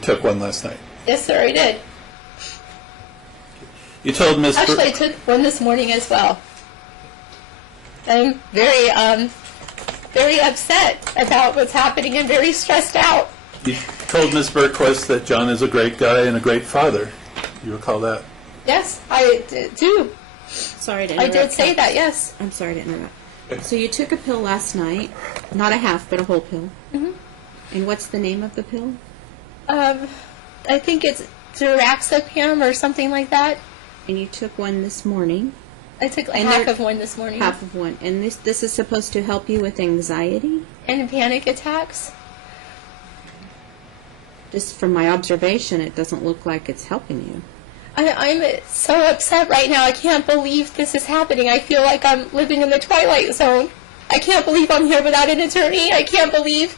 took one last night. Yes, sir, I did. You told Ms. Actually, I took one this morning as well. I'm very upset about what's happening and very stressed out. You told Ms. Berquist that John is a great guy and a great father. You recall that? Yes, I do. Sorry to I interrupt. did say that, yes. I'm sorry to interrupt. So you took a pill last night, not a half, but a whole pill. Mm-hmm. And what's the name of the pill? I think it's Duraxapam or something like that. And you took one this morning. I took half of one this morning. Half of one. And this is supposed to help you with anxiety? And panic attacks. Just from my observation, it doesn't look like it's helping you. I'm so upset right now. I can't believe this is happening. I feel like I'm living in the Twilight Zone. I can't believe I'm here without an attorney. I can't believe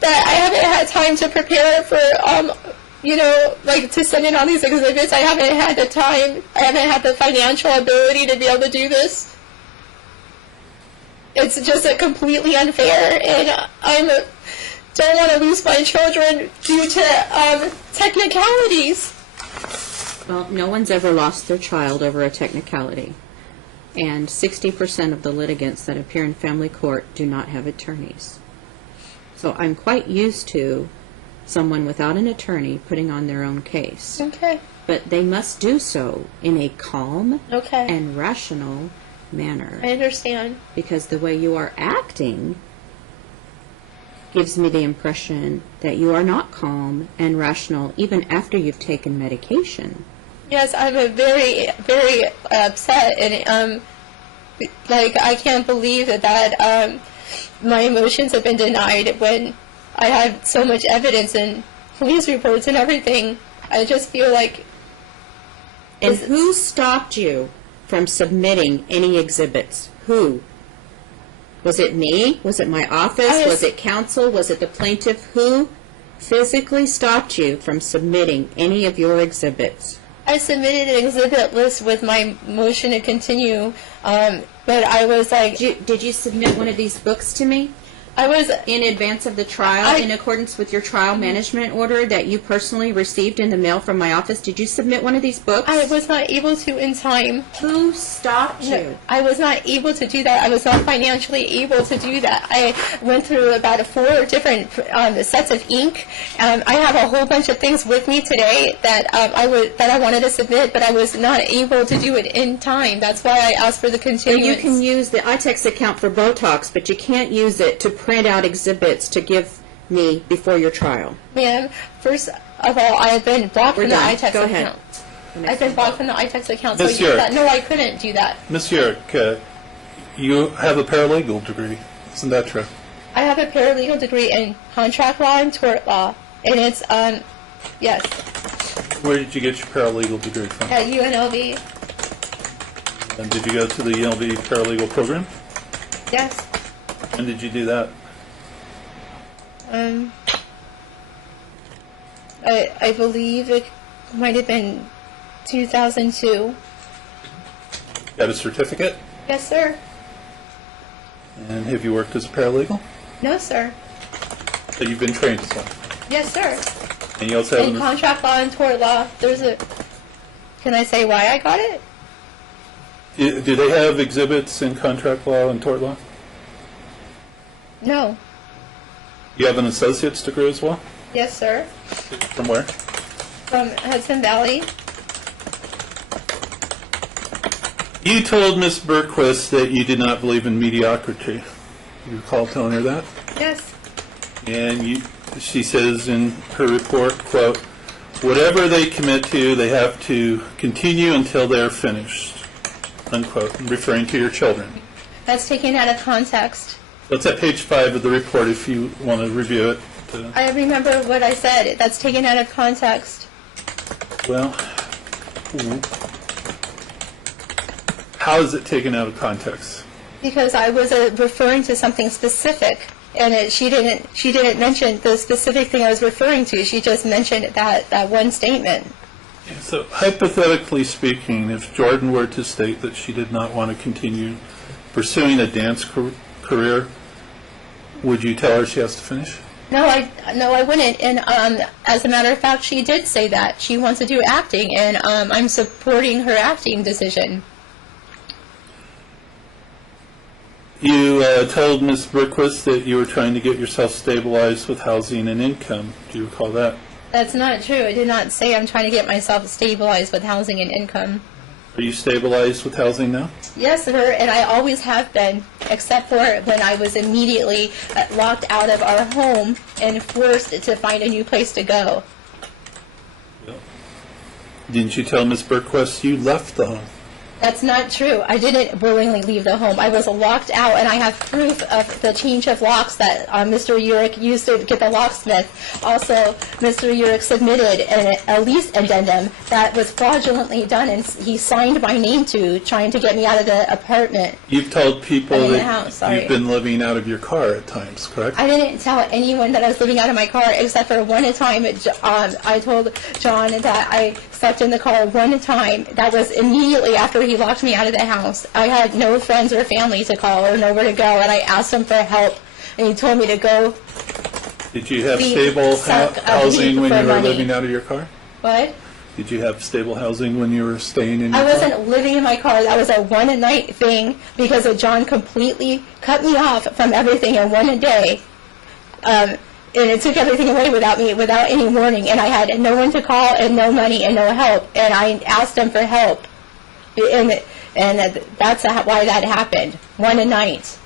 that I haven't had time to prepare for, to send in all these exhibits. I haven't had the time. I haven't had the financial ability to be able to do this. It's just completely unfair, and I don't want to lose my children due to technicalities. Well, no one's ever lost their child over a technicality. And 60% of the litigants that appear in family court do not have attorneys. So I'm quite used to someone without an attorney putting on their own case. Okay. But they must do so in a calm Okay. and rational manner. I understand. Because the way you are acting gives me the impression that you are not calm and rational even after you've taken medication. Yes, I'm very, very upset, and I can't believe that my emotions have been denied when I have so much evidence and police reports and everything. I just feel like. And who stopped you from submitting any exhibits? Who? Was it me? Was it my office? Was it counsel? Was it the plaintiff? Who physically stopped you from submitting any of your exhibits? I submitted an exhibit list with my motion to continue, but I was like... Did you submit one of these books to me? I was... In advance of the trial, in accordance with your trial management order that you personally received in the mail from my office, did you submit one of these books? I was not able to in time. Who stopped you? No, I was not able to do that. I was not financially able to do that. I went through about 4 different sets of ink. I have a whole bunch of things with me today that I wanted to submit, but I was not able to do it in time. That's why I asked for the continuance. You can use the iText account for Botox, but you can't use it to print out exhibits to give me before your trial. Ma'am, first of all, I have been blocked from the iText Go account. ahead. I've been blocked from the iText account, so Ms. you Yerrick. that. No, I couldn't do that. Ms. Yerrick, you have a paralegal degree. Isn't that true? I have a paralegal degree in contract law and tort law, and it's, yes, Where did you get your paralegal degree from? at UNLV. And did you go to the UNLV paralegal program? Yes. When did you do that? I believe it might have been 2002. Got a certificate? Yes, sir. And have you worked as a paralegal? No, sir. So you've been trained as one. Yes, sir. And you also have In contract law and tort law, can I say why I got it? Do they have exhibits in contract law and tort law? No. You have an associate's degree as well? Yes, sir. From where? From Hudson Valley. You told Ms. Berquist that you did not believe in mediocrity. You recall telling her that? Yes. And she says in her report, quote, whatever they commit to, they have to continue until they're finished, unquote, referring to your children. That's taken out of context. That's at page 5 of the report if you want to review it. I remember what I said. That's taken out of context. Well, how is it taken out of context? Because I was referring to something specific, and she didn't mention the specific thing I was referring to. She just mentioned that one statement. So hypothetically speaking, if Jordan were to state that she did not want to continue pursuing a dance career, would you tell her she has to finish? No, I wouldn't. And as a matter of fact, she did say that she wants to do acting, and I'm supporting her acting decision. You told Ms. Berquist that you were trying to get yourself stabilized with housing and income. Do you recall that? That's not true. I did not say I'm trying to get myself stabilized with housing and income. Are you stabilized with housing now? Yes, sir, and I always have been, except for when I was immediately locked out of our home and forced to find a new place to go. Didn't you tell Ms. Berquist you left the home? That's not true. I didn't willingly leave the home. I was locked out, and I have proof of the change of locks that Mr. Urich used to get the locksmith. Also, Mr. Urich submitted a lease addendum that was fraudulently done, and he signed my name to, trying to get me out of the apartment. You've told people that house, sorry. you've been living out of your car at times, correct? I didn't tell anyone that I was living out of my car, except for one time. I told John that I slept in the car one time. That was immediately after he locked me out of the house. I had no friends or family to call or nowhere to go, and I asked him for help, and he told me to go. Did you have stable housing when you were living out of your car? What? Did you have stable housing when you were staying in your car? I wasn't living in my car. That was a one-a-night thing because of John completely cut me off from everything in one a day. And it took everything away without any warning, and I had no one to call and no money and no help, and I asked him for help. And that's why that happened, one a night.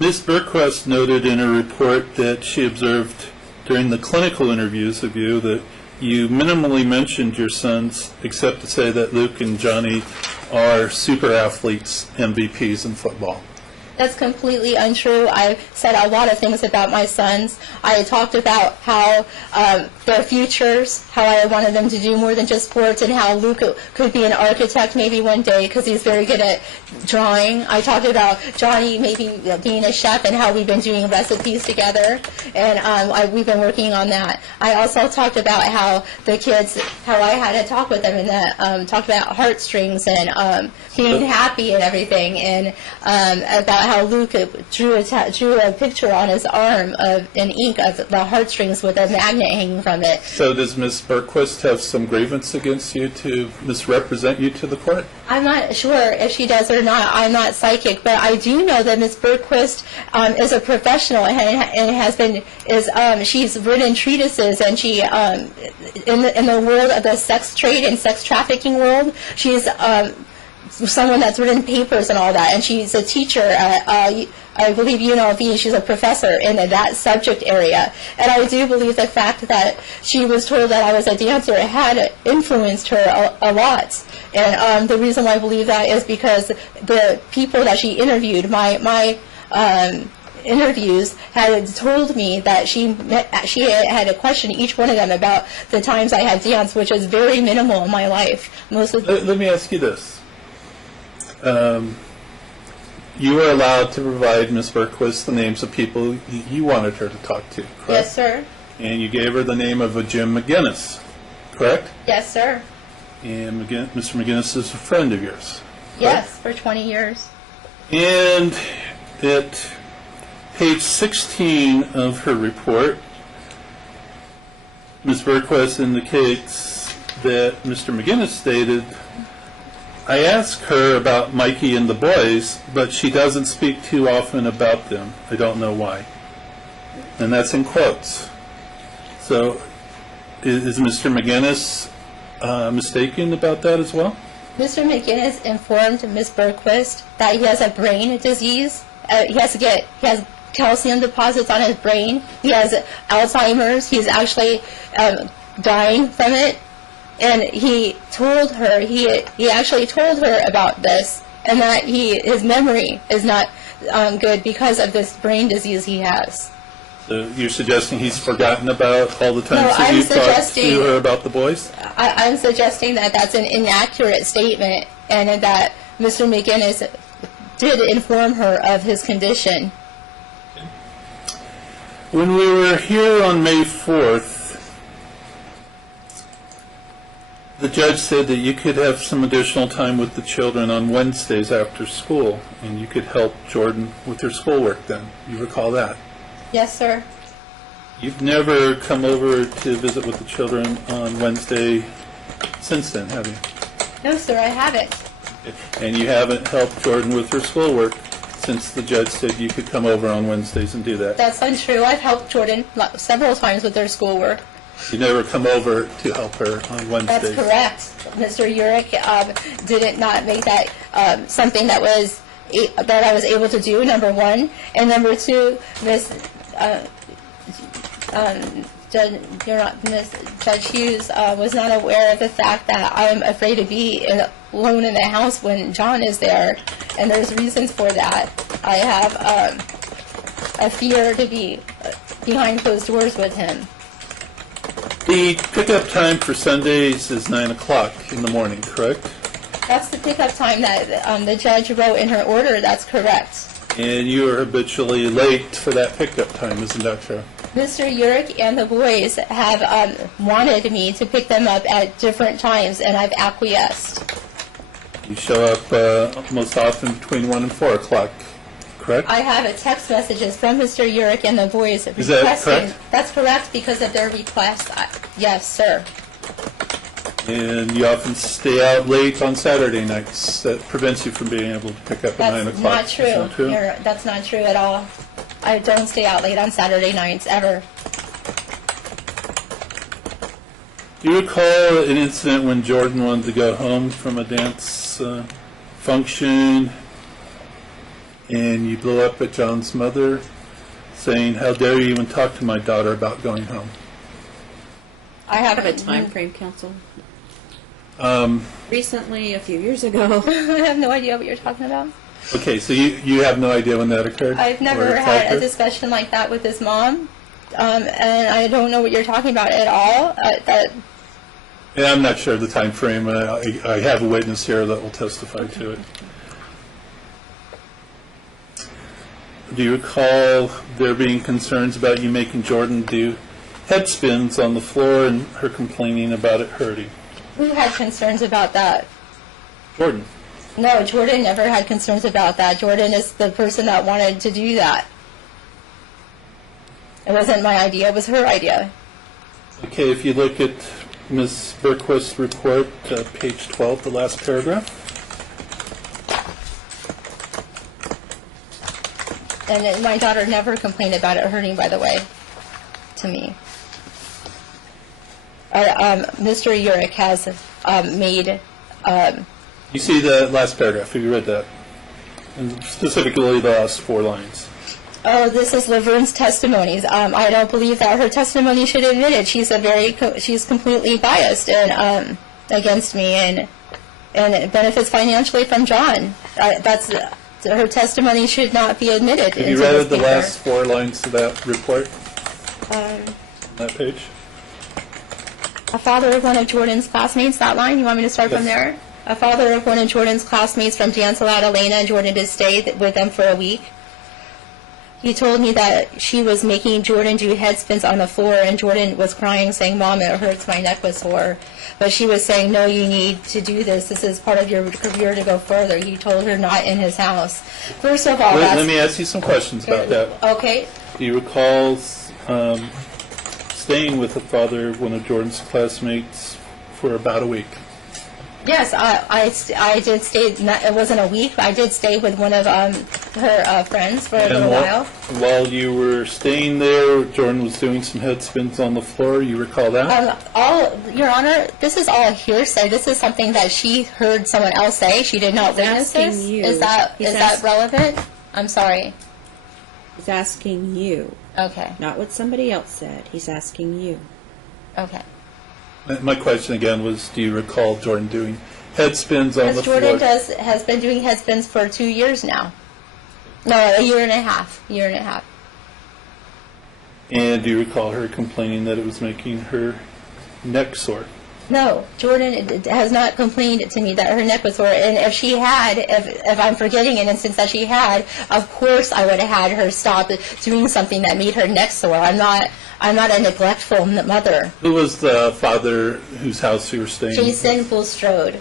Ms. Berquist noted in her report that she observed during the clinical interviews of you that you minimally mentioned your sons, except to say that Luke and Johnny are super athletes, MVPs in football. That's completely untrue. I said a lot of things about my sons. I talked about how their futures, how I wanted them to do more than just sports, and how Luke could be an architect maybe one day because he's very good at drawing. I talked about Johnny maybe being a chef and how we've been doing recipes together, and we've been working on that. I also talked about how the kids, how I had a talk with them, and that talked about heartstrings and being happy and everything, and about how Luke drew a picture on his arm in ink of the heartstrings with a magnet hanging from it. So does Ms. Berquist have some grievance against you to misrepresent you to the court? I'm not sure if she does or not. I'm not psychic, but I do know that Ms. Berquist is a professional and has been she's written treatises, and she in the world of the sex trade and sex trafficking world, she's someone that's written papers and all that, and she's a teacher at, I believe, UNLV. She's a professor in that subject area, and I do believe the fact that she was told that I was a dancer had influenced her a lot, and the reason why I believe that is because the people that she interviewed, my interviews, had told me that she had to question each one of them about the times I had danced, which was very minimal in my life. Let me ask you this. You were allowed to provide Ms. Berquist the names of people you wanted her to talk to, correct? Yes, sir. And you gave her the name of a Jim McGinnis, correct? Yes, sir. And Mr. McGinnis is a friend of yours, correct? Yes, for 20 years. And at page 16 of her report, Ms. Berquist indicates that Mr. McGinnis stated, I ask her about Mikey and the boys, but she doesn't speak too often about them. I don't know why. And that's in quotes. So is Mr. McGinnis mistaken about that as well? Mr. McGinnis informed Ms. Berquist that he has a brain disease. He has calcium deposits on his brain. He has Alzheimer's. He's actually dying from it. And he told her, he actually told her about this, and that his memory is not good because of this brain disease he has. So you're suggesting he's forgotten about all the times that you talked to her about the boys? I'm suggesting that that's an inaccurate statement, and that Mr. McGinnis did inform her of his condition. When we were here on May 4th, the judge said that you could have some additional time with the children on Wednesdays after school, and you could help Jordan with her schoolwork then. You recall that? Yes, sir. You've never come over to visit with the children on Wednesday since then, have you? No, sir, I haven't. And you haven't helped Jordan with her schoolwork since the judge said you could come over on Wednesdays and do that? That's untrue. I've helped Jordan several times with their schoolwork. You never come over to help her on Wednesdays? That's correct. Mr. Urich did not make that something that I was able to do, number one. And number two, Judge Hughes was not aware of the fact that I'm afraid to be alone in the house when John is there, and there's reasons for that. I have a fear to be behind closed doors with him. The pickup time for Sundays is 9 o'clock in the morning, correct? That's the pickup time that the judge wrote in her order. That's correct. And you are habitually late for that pickup time, isn't that true? Mr. Urich and the boys have wanted me to pick them up at different times, and I've acquiesced. You show up most often between 1 and 4 o'clock, correct? I have a text messages from Mr. Urich and the boys Is that correct? That's correct because of their request. Yes, sir. And you often stay out late on Saturday nights. That prevents you from being able to pick up at 9 o'clock. That's not true. That's not true at all. I don't stay out late on Saturday nights, ever. Do you recall an incident when Jordan wanted to go home from a dance function and you blew up at John's mother saying, "How dare you even talk to my daughter about going home"? I have a time frame, counsel. Recently, a few years ago. I have no idea what you're talking about. Okay, so you have no idea when that occurred? I've never had a discussion like that with his mom, and I don't know what you're talking about at all. Yeah, I'm not sure of the time frame. I have a witness here that will testify to it. Do you recall there being concerns about you making Jordan do head spins on the floor and her complaining about it hurting? Who had concerns about that? Jordan. No, Jordan never had concerns about that. Jordan is the person that wanted to do that. It wasn't my idea, it was her idea. Okay, if you look at Ms. Berquist's report, page 12, the last paragraph. And my daughter never complained about it hurting, by the way, to me. Mr. Urich has made... You see the last paragraph, have you read that? And specifically the last 4 lines. Oh, this is Laverne's testimonies. I don't believe that her testimony should admit it. She's she's completely biased and against me, and it benefits financially from John. Her testimony should not be admitted. Have you read the last 4 lines of that report? That page? A father of one of Jordan's classmates. That line. You want me to start from there? A father of one of Jordan's classmates from dance allowed Elena and Jordan to stay with them for a week. He told me that she was making Jordan do head spins on the floor, and Jordan was crying, saying, "Mom, it hurts, my neck was sore." But she was saying, "No, you need to do this. This is part of your career to go further." He told her not in his house. First of all, let me ask you some questions about that. Okay. Do you recall staying with a father of one of Jordan's classmates for about a week? Yes, I did stay. It wasn't a week. I did stay with one of her friends for a little while. While you were staying there, Jordan was doing some head spins on the floor. You recall that? Your Honor, this is all hearsay. This is something that she heard someone else say. She did not witness this. Is that relevant? I'm sorry. He's asking you. Okay. Not what somebody else said. He's asking you. Okay. My question again was, do you recall Jordan doing head spins on the floor? Jordan has been doing head spins for 2 years now. No, a year and a half. And do you recall her complaining that it was making her neck sore? No, Jordan has not complained to me that her neck was sore. And if she had, if I'm forgetting an instance that she had, of course I would have had her stop doing something that made her neck sore. I'm not a neglectful mother. Who was the father whose house you were staying? Jason Bulstrode.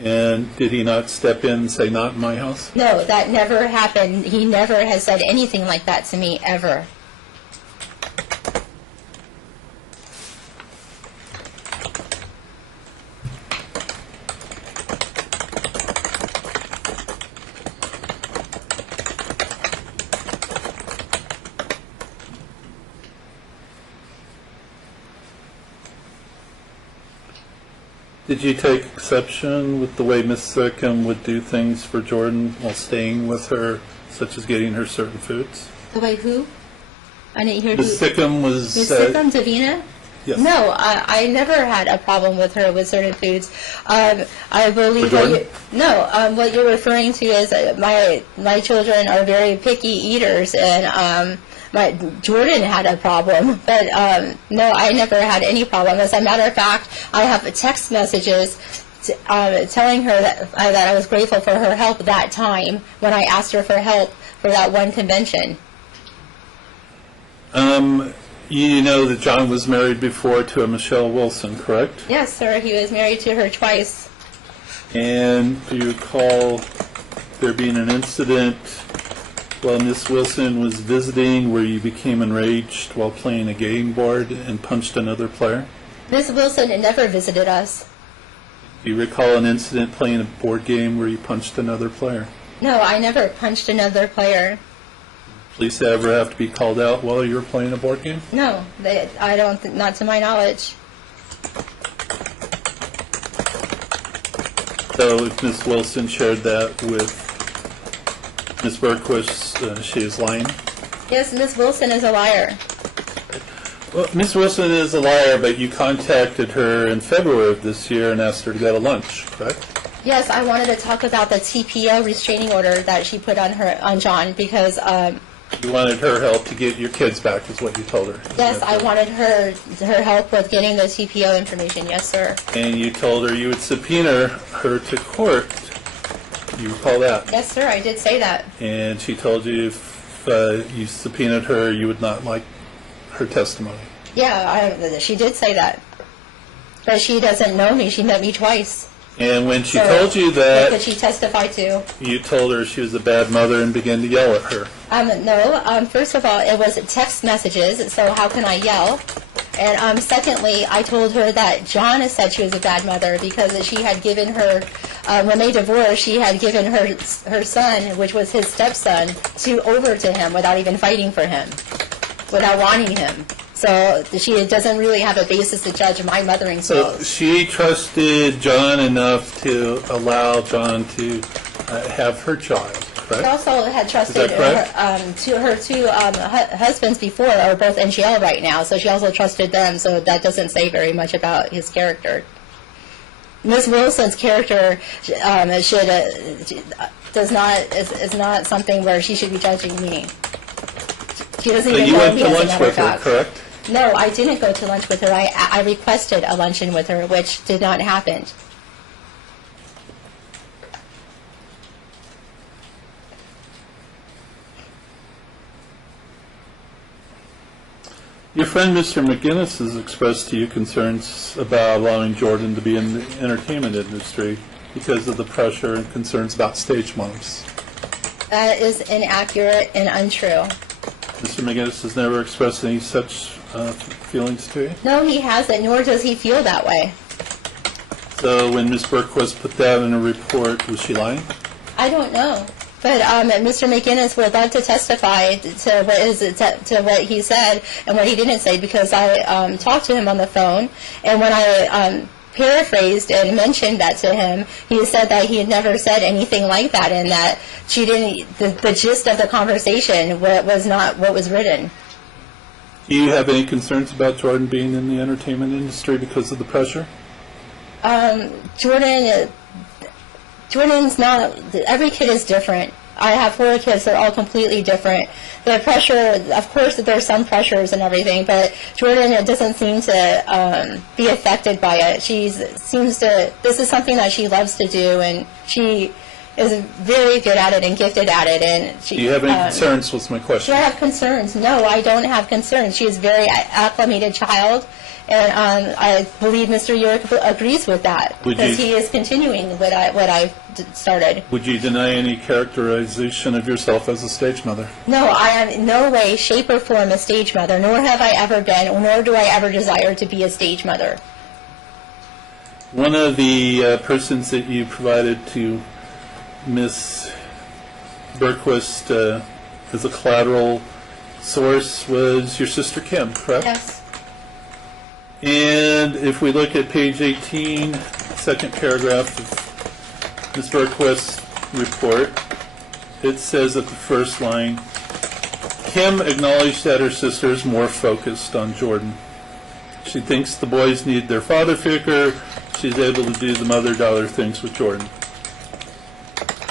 And did he not step in and say, not in my house? No, that never happened. He never has said anything like that to me, ever. Did you take exception with the way Miss Thickham would do things for Jordan while staying with her, such as getting her certain foods? The way who? I didn't hear Miss who. Thickham was... Miss Thickham, Davina? Yes. No, I never had a problem with her with certain foods. I believe For Jordan? what you're referring to is my children are very picky eaters, and Jordan had a problem, but no, I never had any problem. As a matter of fact, I have text messages telling her that I was grateful for her help that time when I asked her for help for that one convention. You know that John was married before to a Michelle Wilson, correct? Yes, sir. He was married to her twice. And do you recall there being an incident while Miss Wilson was visiting where you became enraged while playing a game board and punched another player? Miss Wilson had never visited us. Do you recall an incident playing a board game where you punched another player? No, I never punched another player. Police ever have to be called out while you were playing a board game? No, I don't. Not to my knowledge. So if Miss Wilson shared that with Miss Bergquist, she is lying? Yes, Miss Wilson is a liar. Well, Miss Wilson is a liar, but you contacted her in February of this year and asked her to go to lunch, correct? Yes, I wanted to talk about the TPO restraining order that she put on John because. You wanted her help to get your kids back, is what you told her. Yes, I wanted her help with getting the TPO information. Yes, sir. And you told her you would subpoena her to court. You recall that? Yes, sir. I did say that. And she told you if you subpoenaed her, you would not like her testimony. Yeah, she did say that. But she doesn't know me. She met me twice. And when she told you that, what did she testify to? You told her she was a bad mother and began to yell at her. No. First of all, it was text messages, so how can I yell? And secondly, I told her that John has said she was a bad mother because she had given her, when they divorced, she had given her son, which was his stepson, over to him without even fighting for him, without wanting him. So she doesn't really have a basis to judge my mothering skills. So she trusted John enough to allow John to have her child, correct? She also had trusted her two husbands before are both in jail right now, so she also trusted them, so that doesn't say very much about his character. Ms. Wilson's character is not something where she should be judging me. She doesn't even you know went me to as a lunch matter with of her, fact. correct? No, I didn't go to lunch with her. I requested a luncheon with her, which did not happen. Your friend Mr. McGinnis has expressed to you concerns about allowing Jordan to be in the entertainment industry because of the pressure and concerns about stage moms. That is inaccurate and untrue. Mr. McGinnis has never expressed any such feelings to you? No, he hasn't, nor does he feel that way. So when Ms. Bergquist put that in a report, was she lying? I don't know. But Mr. McGinnis would love to testify to what he said and what he didn't say because I talked to him on the phone, and when I paraphrased and mentioned that to him, he said that he had never said anything like that and that she didn't. The gist of the conversation was not what was written. Do you have any concerns about Jordan being in the entertainment industry because of the pressure? Jordan's not. Every kid is different. I have 4 kids. They're all completely different. The pressure, of course, there's some pressures and everything, but Jordan doesn't seem to be affected by it. This is something that she loves to do, and she is very good at it and gifted at it. And she, Do you have any concerns, was my do question. I have concerns? No, I don't have concerns. She is a very acclimated child, and I believe Mr. York agrees with that, Would because you- he is continuing what I started. Would you deny any characterization of yourself as a stage mother? No, I am in no way, shape, or form a stage mother, nor have I ever been, nor do I ever desire to be a stage mother. One of the persons that you provided to Miss Berquist as a collateral source was your sister Kim, correct? Yes. And if we look at page 18, second paragraph of Ms. Berquist's report, it says at the first line, Kim acknowledged that her sister is more focused on Jordan. She thinks the boys need their father figure. She's able to do the mother-daughter things with Jordan.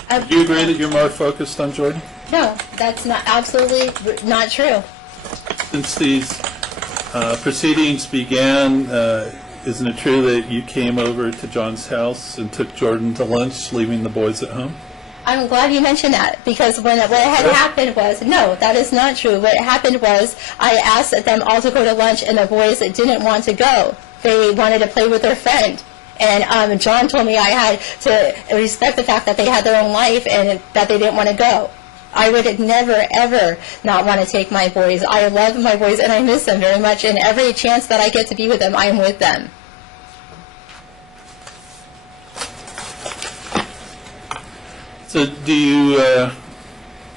Do you agree that you're more focused on Jordan? No, that's not absolutely not true. Since these proceedings began, isn't it true that you came over to John's house and took Jordan to lunch, leaving the boys at home? I'm glad you mentioned that, because what had happened was, no, that is not true. What happened was I asked them all to go to lunch, and the boys didn't want to go. They wanted to play with their friend. And John told me I had to respect the fact that they had their own life and that they didn't want to go. I would never, ever not want to take my boys. I love my boys, and I miss them very much. And every chance that I get to be with them, I am with them. So do you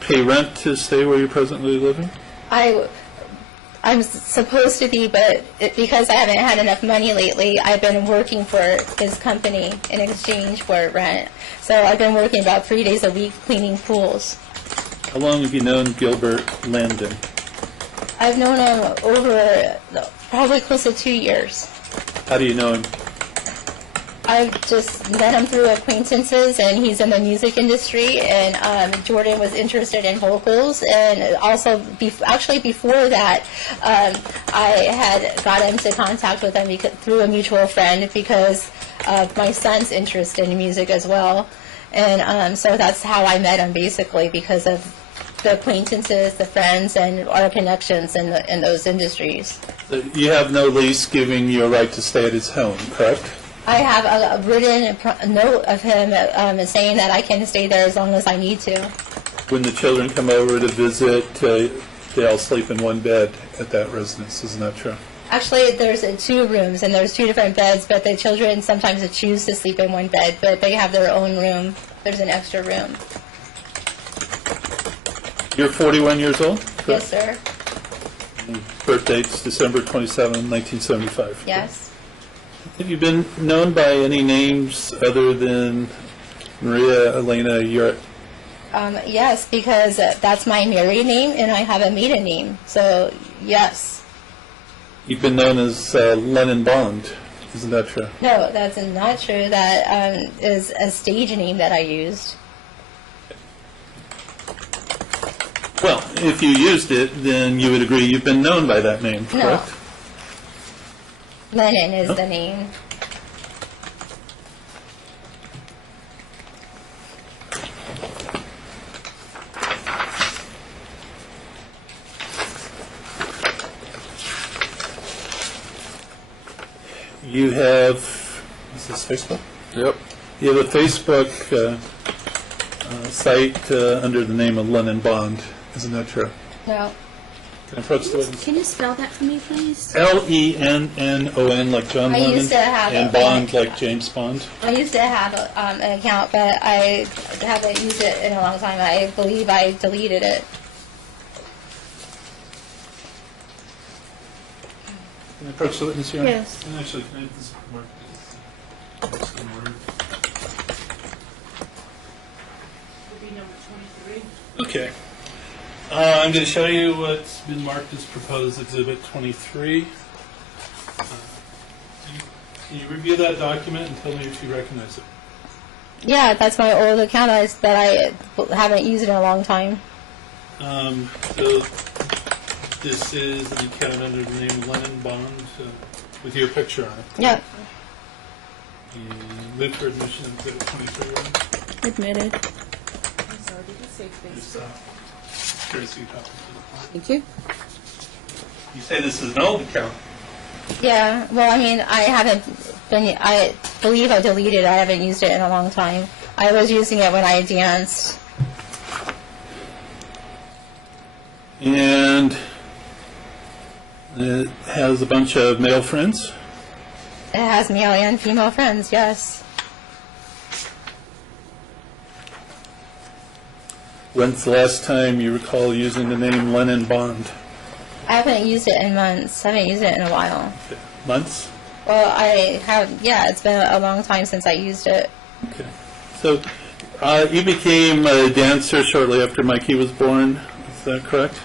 pay rent to stay where you're presently living? I'm supposed to be, but because I haven't had enough money lately, I've been working for his company in exchange for rent. So I've been working about 3 days a week cleaning pools. How long have you known Gilbert Landon? I've known him over probably close to 2 years. How do you know him? I've just met him through acquaintances, and he's in the music industry, and Jordan was interested in vocals, and also, actually before that, I had got into contact with him through a mutual friend because of my son's interest in music as well, and so that's how I met him, basically, because of the acquaintances, the friends, and our connections in those industries. You have no lease giving you a right to stay at his home, correct? I have a written note of him saying that I can stay there as long as I need to. When the children come over to visit, they all sleep in one bed at that residence, isn't that true? Actually, there's 2 rooms, and there's 2 different beds, but the children sometimes choose to sleep in one bed, but they have their own room. There's an extra room. You're 41 years old? Correct? Yes, sir. Birth date's December 27, 1975. Yes. Have you been known by any names other than Maria Elena Urick? Yes, because that's my married name, and I have a maiden name. So, yes. You've been known as Lennon Bond, isn't that true? No, that's not true. That is a stage name that I used. Well, if you used it, then you would agree you've been known by that name, No. correct? Lennon is the name. You have, is this Facebook? Yep. You have a Facebook site under the name of Lennon Bond, isn't that true? No. Can I approach the witness? Can you spell that for me, please? Lennon like John I Lennon, used to have and Bond like James Bond. I used to have an account, but I haven't used it in a long time. I believe I deleted it. Can I approach the witness, Your Honor? Yes. And actually, can I have this marked as in order? Okay. I'm going to show you what's been marked as proposed Exhibit 23. Can you review that document and tell me if you recognize it? Yeah, that's my old account that I haven't used in a long time. So this is an account under the name Lennon Bond with your picture on it. Yep. And move for admission to 23. Admitted. Thank you. You say this is an old account. Yeah, well, I mean, I believe I deleted it. I haven't used it in a long time. I was using it when I danced. And it has a bunch of male friends. It has male and female friends, yes. When's the last time you recall using the name Lennon Bond? I haven't used it in months. I haven't used it in a while. Okay. Months? Well, I have, yeah, it's been a long time since I used it. Okay. So you became a dancer shortly after Mikey was born. Is that correct?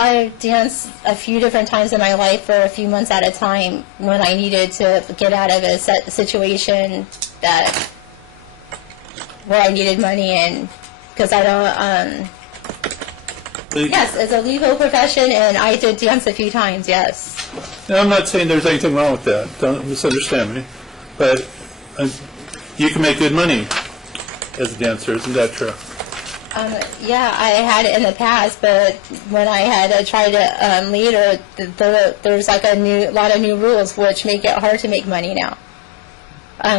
I danced a few different times in my life for a few months at a time when I needed to get out of a situation where I needed money, and because I don't. Yes, it's a legal profession, and I did dance a few times. Yes. Now, I'm not saying there's anything wrong with that. Don't misunderstand me. But you can make good money as a dancer. Isn't that true? Yeah, I had it in the past, but when I had tried it later, there's like a lot of new rules which make it hard to make money now.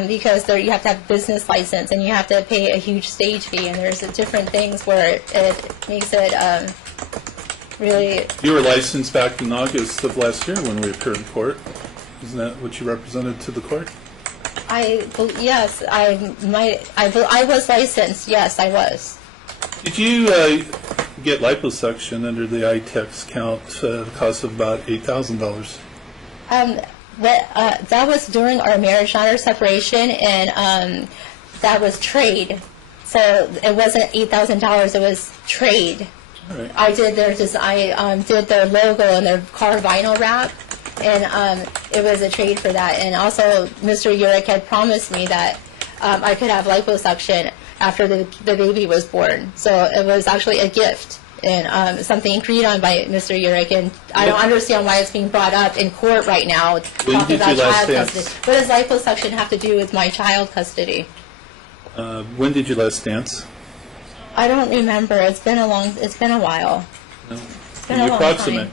Because you have to have a business license and you have to pay a huge stage fee, and there's different things where it makes it really. You were licensed back in August of last year when we appeared in court. Isn't that what you represented to the court? Yes, I was licensed. Yes, I was. Did you get liposuction under the ITEX count at a cost of about $8,000? That was during our marriage, not our separation, and that was trade. So it wasn't $8,000; it was trade. All right. I did did their logo and their car vinyl wrap, and it was a trade for that. And also, Mr. Urich had promised me that I could have liposuction after the baby was born. So it was actually a gift and something agreed on by Mr. Urich. And I don't understand why it's being brought up in court right now talking about child custody. What does liposuction have to do with my child custody? When did you last dance? I don't remember. It's been a while. No. It's been Can a you long approximate?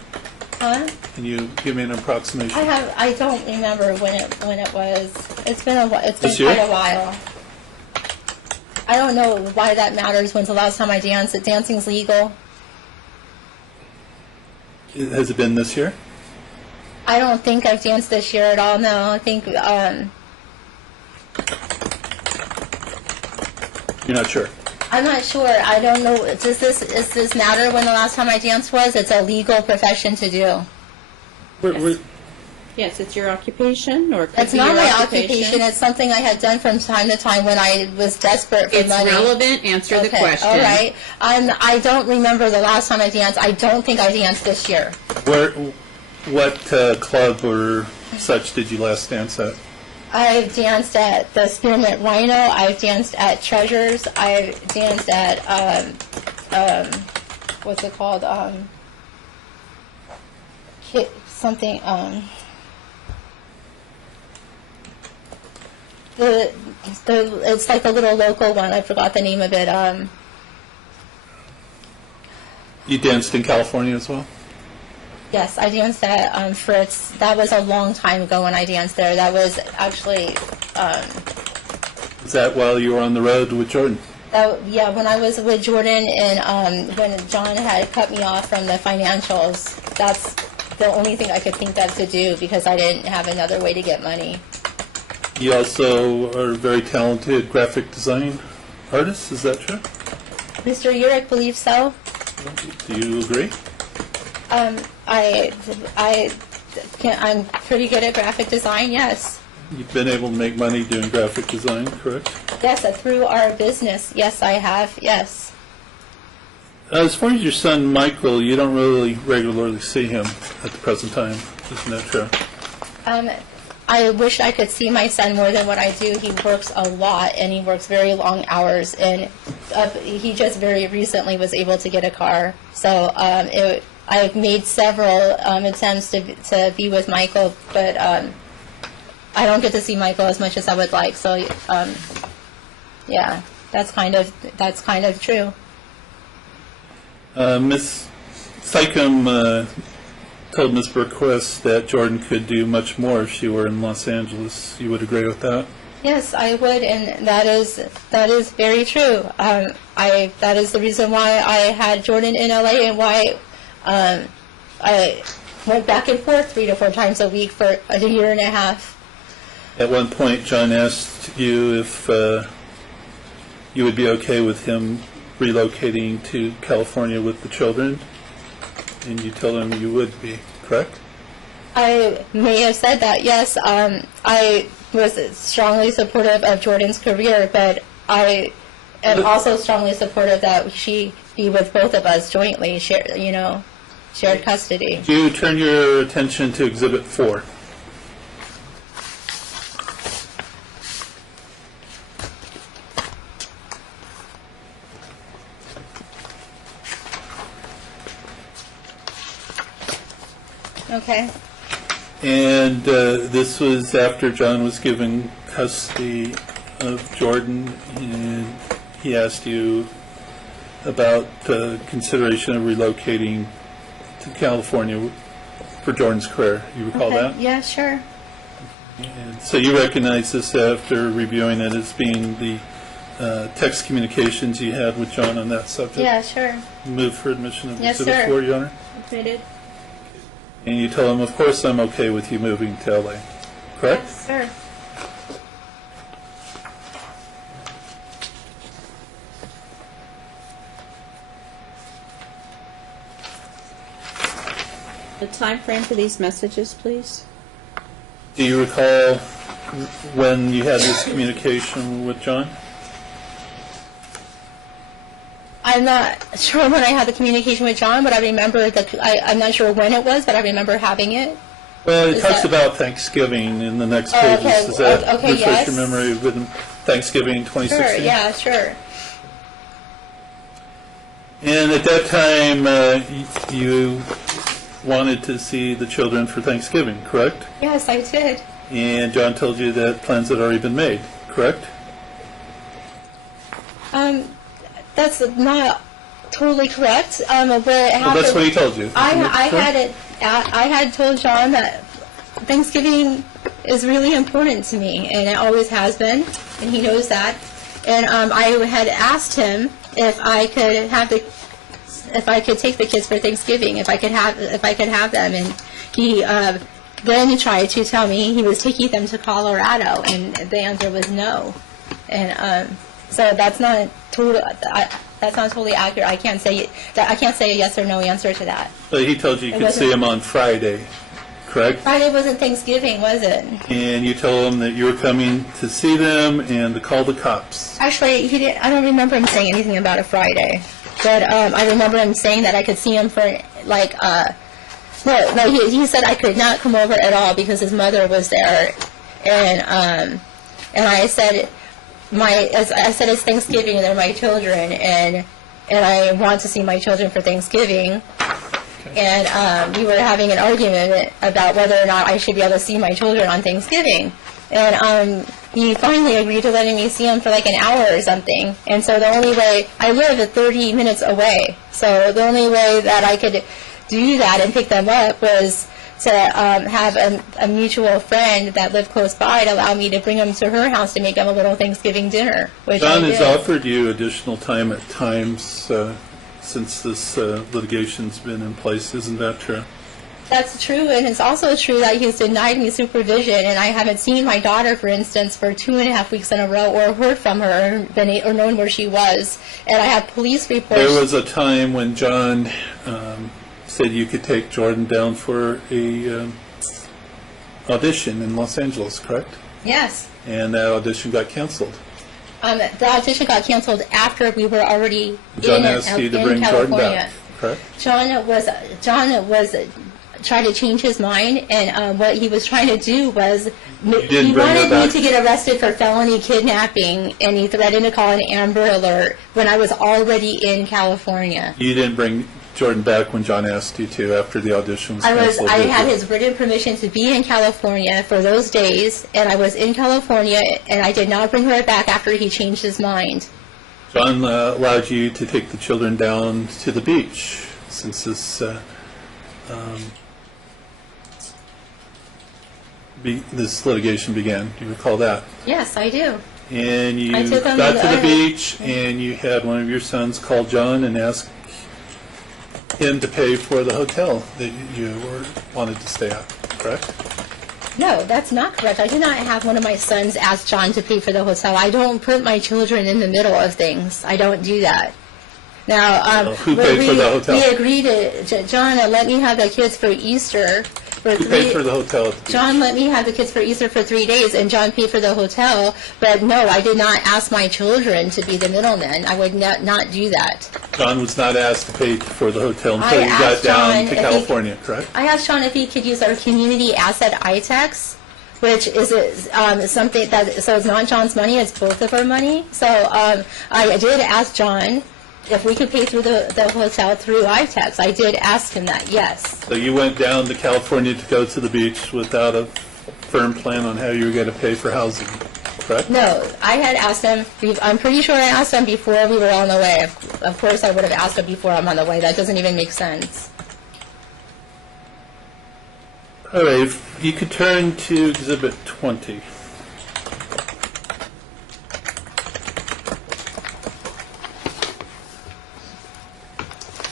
Time. Huh? Can you give me an approximation? I don't remember when it was. It's been quite a while. I don't know why that matters. When's the last time I danced? Dancing's legal. Has it been this year? I don't think I've danced this year at all. No, I think. You're not sure? I'm not sure. I don't know. Does this matter when the last time I danced was? It's a legal profession to do. Yes, it's your occupation, or could it's be not your my occupation. It's something I had done from time to time when I was desperate for money. It's relevant. Answer the question. All right. I don't remember the last time I danced. I don't think I danced this year. What club or such did you last dance at? I've danced at the Spearmint Rhino. I've danced at Treasures. I've danced at what's it called? Something. It's like a little local one. I forgot the name of it. You danced in California as well? Yes, I danced at Fritz. That was a long time ago when I danced there. That was actually. Is that while you were on the road with Jordan? Yeah, when I was with Jordan and when John had cut me off from the financials, that's the only thing I could think of to do because I didn't have another way to get money. You also are a very talented graphic design artist, is that true? Mr. Urich believes so. Do you agree? I'm pretty good at graphic design, yes. You've been able to make money doing graphic design, correct? Yes, through our business. Yes, I have, yes. As far as your son, Michael, you don't really regularly see him at the present time, isn't that true? I wish I could see my son more than what I do. He works a lot, and he works very long hours, and he just very recently was able to get a car. So I've made several attempts to be with Michael, but I don't get to see Michael as much as I would like. So, yeah, that's kind of true. Ms. Sycom told Ms. Burquist that Jordan could do much more if she were in Los Angeles. You would agree with that? Yes, I would, and that is very true. That is the reason why I had Jordan in LA and why I went back and forth 3 to 4 times a week for a year and a half. At one point, John asked you if you would be okay with him relocating to California with the children, and you told him you would be, correct? I may have said that, yes. I was strongly supportive of Jordan's career, but I am also strongly supportive that she be with both of us jointly, shared custody. Do you turn your attention to Exhibit 4? Okay. And this was after John was given custody of Jordan, and he asked you about consideration of relocating to California for Jordan's career. You recall that? Yeah, sure. And so you recognize this after reviewing it as being the text communications you had with John on that subject? Yeah, sure. Move for admission of Yes, Exhibit sir. 4, Your Honor? I did. And you tell him, of course, I'm okay with you moving to LA, correct? Yes, sir. The time frame for these messages, please. Do you recall when you had this communication with John? I'm not sure when I had the communication with John, but I remember I'm not sure when it was, but I remember having it. Well, it Is talks that- about Thanksgiving in the next Oh, pages. okay. Does that Okay, refresh yes. your memory of when Thanksgiving 2016? Sure, yeah, sure. And at that time, you wanted to see the children for Thanksgiving, correct? Yes, I did. And John told you that plans had already been made, correct? That's not totally correct. What Well, happened? that's what he told you. I Correct? had told John that Thanksgiving is really important to me, and it always has been, and he knows that. And I had asked him if I could take the kids for Thanksgiving, if I could have them, and he then tried to tell me he was taking them to Colorado, and the answer was no. And so that's not totally accurate. I can't say a yes or no answer to that. But he told you you It could see wasn't- him on Friday, correct? Friday wasn't Thanksgiving, was it? And you told him that you were coming to see them and to call the cops. Actually, he didn't. I don't remember him saying anything about a Friday, but I remember him saying that I could see him for No, he said I could not come over at all because his mother was there, and I said it's Thanksgiving and they're my children, and I want to see my children for Thanksgiving. And we were having an argument about whether or not I should be able to see my children on Thanksgiving. And he finally agreed to letting me see them for like an hour or something. And so the only way, I live 30 minutes away, so the only way that I could do that and pick them up was to have a mutual friend that lived close by to allow me to bring them to her house to make them a little Thanksgiving dinner, which John I has did. offered you additional time at times since this litigation's been in place. Isn't that true? That's true, and it's also true that he's denied me supervision, and I haven't seen my daughter, for instance, for 2.5 weeks in a row, or heard from her, or known where she was. And I have police reports. There was a time when John said you could take Jordan down for a audition in Los Angeles, correct? Yes. And that audition got canceled. The audition got canceled after we were already John in asked you to bring Jordan California. back, correct? John was trying to change his mind, and what he was trying to do was he didn't bring her wanted me back. to get arrested for felony kidnapping, and he threatened to call an Amber Alert when I was already in California. You didn't bring Jordan back when John asked you to after the audition was canceled? I had his written permission to be in California for those days, and I was in California, and I did not bring her back after he changed his mind. John allowed you to take the children down to the beach since this this litigation began. Do you recall that? Yes, I do. And you I took them got to the to beach, and you had one of your sons call John and ask him to pay for the hotel that you wanted to stay at, correct? No, that's not correct. I did not have one of my sons ask John to pay for the hotel. I don't put my children in the middle of things. I don't do that. Now, who paid for the hotel? We agreed to John let me have the kids for Easter. Who paid for the hotel at the beach? John let me have the kids for Easter for 3 days, and John paid for the hotel. But no, I did not ask my children to be the middlemen. I would not do that. John was not asked to pay for the hotel until you got down to California, correct? I asked John if he could use our community asset ITEX, which is something that, so it's not John's money, it's both of our money. So I did ask John if we could pay through the hotel through ITEX. I did ask him that, yes. So you went down to California to go to the beach without a firm plan on how you were going to pay for housing, correct? No, I had asked him, I'm pretty sure I asked him before we were on the way. Of course I would have asked him before I'm on the way. That doesn't even make sense. All right, if you could turn to Exhibit 20.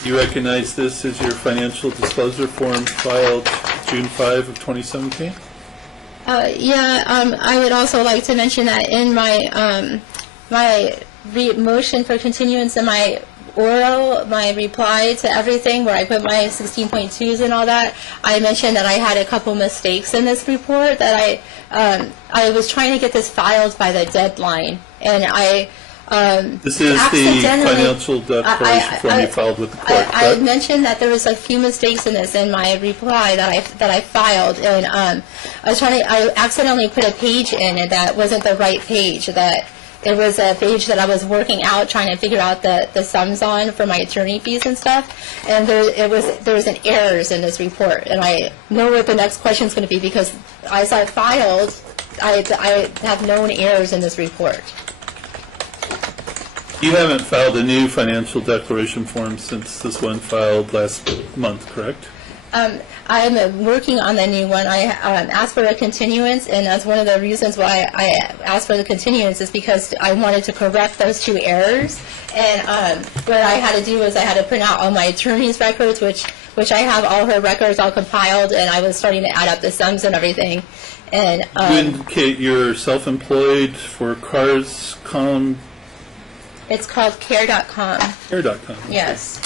You recognize this as your financial disclosure form filed June 5 of 2017? I would also like to mention that in my motion for continuance and my oral, my reply to everything, where I put my 16.2s and all that, I mentioned that I had a couple mistakes in this report, that I was trying to get this filed by the deadline, and I this is the financial declaration form you filed with the court, I mentioned that there was a few mistakes in this in my reply that I filed, and I accidentally put a page in and that wasn't the right page. That it was a page that I was working out, trying to figure out the sums on for my attorney fees and stuff, and there was an errors in this report, and I know what the next question is going to be, because as I filed, I have known errors in this report. You haven't filed a new financial declaration form since this one filed last month, correct? I'm working on the new one. I asked for a continuance, and that's one of the reasons why I asked for the continuance, is because I wanted to correct those two errors. And what I had to do was I had to print out all my attorney's records, which I have all her records all compiled, and I was starting to add up the sums and everything. And you indicate you're self-employed for Carscom. It's called care.com. Care.com. Yes.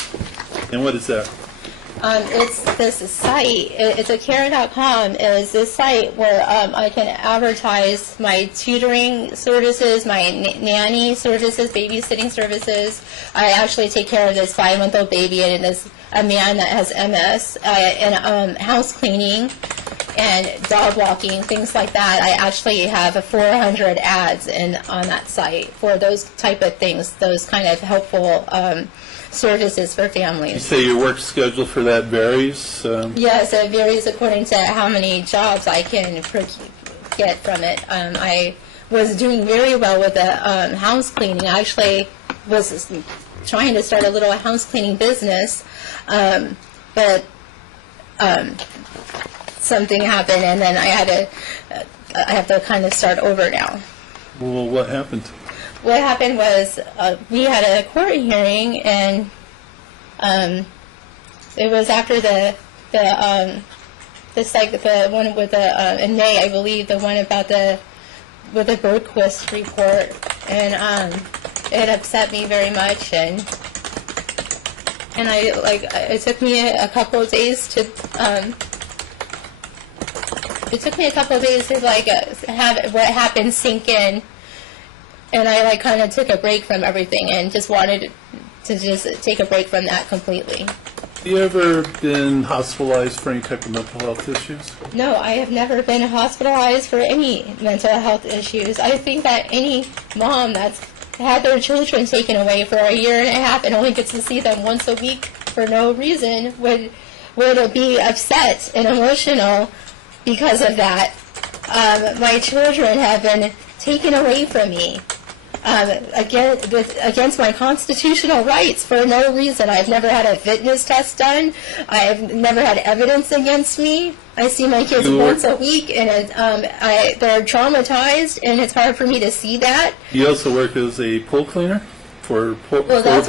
And what is that? It's this site. It's a care.com. Is this site where I can advertise my tutoring services, my nanny services, babysitting services. I actually take care of this 5-month-old baby and a man that has MS, and house cleaning and dog walking, things like that. I actually have 400 ads on that site for those type of things, those kind of helpful services for families. You say your work schedule for that varies? Yes, it varies according to how many jobs I can get from it. I was doing very well with the house cleaning. I actually was trying to start a little house cleaning business, but something happened, and then I have to kind of start over now. Well, what happened? What happened was we had a court hearing, and it was after the one with the in May, I believe, the one about with the Bergquist report, and it upset me very much, and it took me a couple of days to have what happened sink in. And I kind of took a break from everything and just wanted to just take a break from that completely. Have you ever been hospitalized for any type of mental health issues? No, I have never been hospitalized for any mental health issues. I think that any mom that's had their children taken away for a year and a half and only gets to see them once a week for no reason would be upset and emotional because of that. My children have been taken away from me against my constitutional rights for no reason. I've never had a fitness test done. I've never had evidence against me. I see my kids once a week, and they're traumatized, and it's hard for me to see that. You also work as a pool cleaner for Well, that's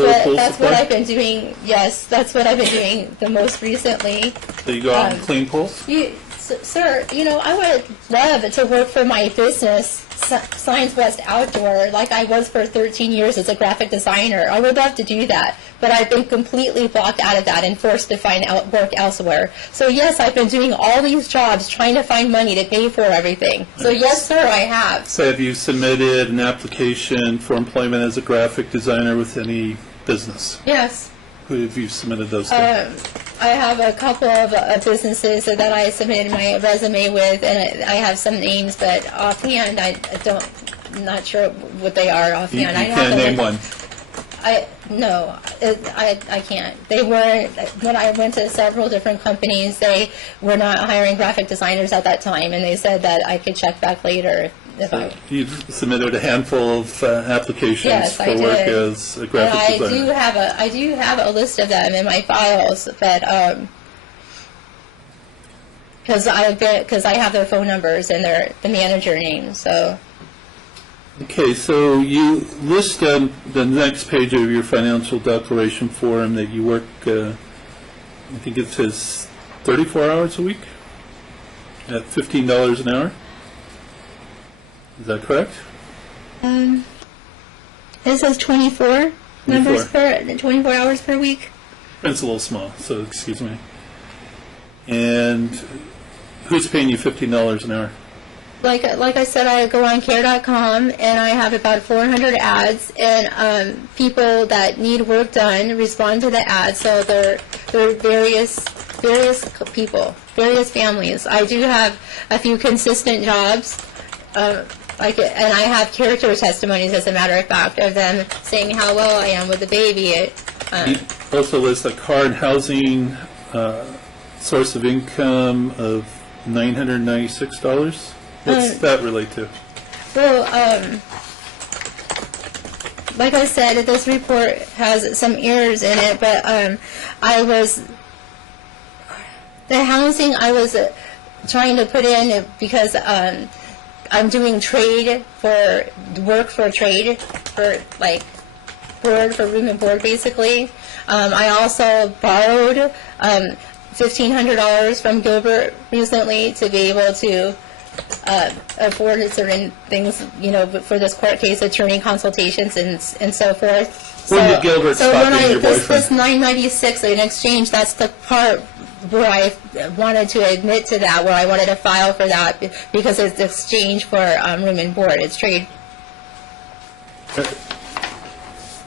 what I've been doing. Yes, that's what I've been doing the most recently. So you go out and clean pools? Sir, I would love to work for my business, Science West Outdoor, like I was for 13 years as a graphic designer. I would love to do that, but I've been completely blocked out of that and forced to find work elsewhere. So yes, I've been doing all these jobs trying to find money to pay for everything. So yes, sir, I have. So have you submitted an application for employment as a graphic designer with any business? Yes. Who have you submitted those to? I have a couple of businesses that I submitted my resume with, and I have some names, but offhand, I'm not sure what they are offhand. You can't name one. No, I can't. They were, when I went to several different companies, they were not hiring graphic designers at that time, and they said that I could check back later. You've submitted a handful of applications for work as a graphic designer. I do have a list of them in my files, but because I have their phone numbers and the manager names. So. Okay, so you list on the next page of your financial declaration form that you work. I think it says 34 hours a week at $15 an hour. Is that correct? It says 24 hours per week. It's a little small, so excuse me. And who's paying you $15 an hour? Like I said, I go on care.com and I have about 400 ads, and people that need work done respond to the ads. So they're various people, various families. I do have a few consistent jobs. And I have character testimonies, as a matter of fact, of them saying how well I am with the baby. You also list a car and housing source of income of $996. What's that relate to? Well, like I said, this report has some errors in it, but the housing I was trying to put in because I'm doing trade for trade for like board, for room and board, basically. I also borrowed $1,500 from Gilbert recently to be able to afford certain things, for this court case, attorney consultations and so forth. When did Gilbert stop being your boyfriend? This 996 in exchange, that's the part where I wanted to admit to that, where I wanted to file for that, because it's exchange for room and board. It's trade.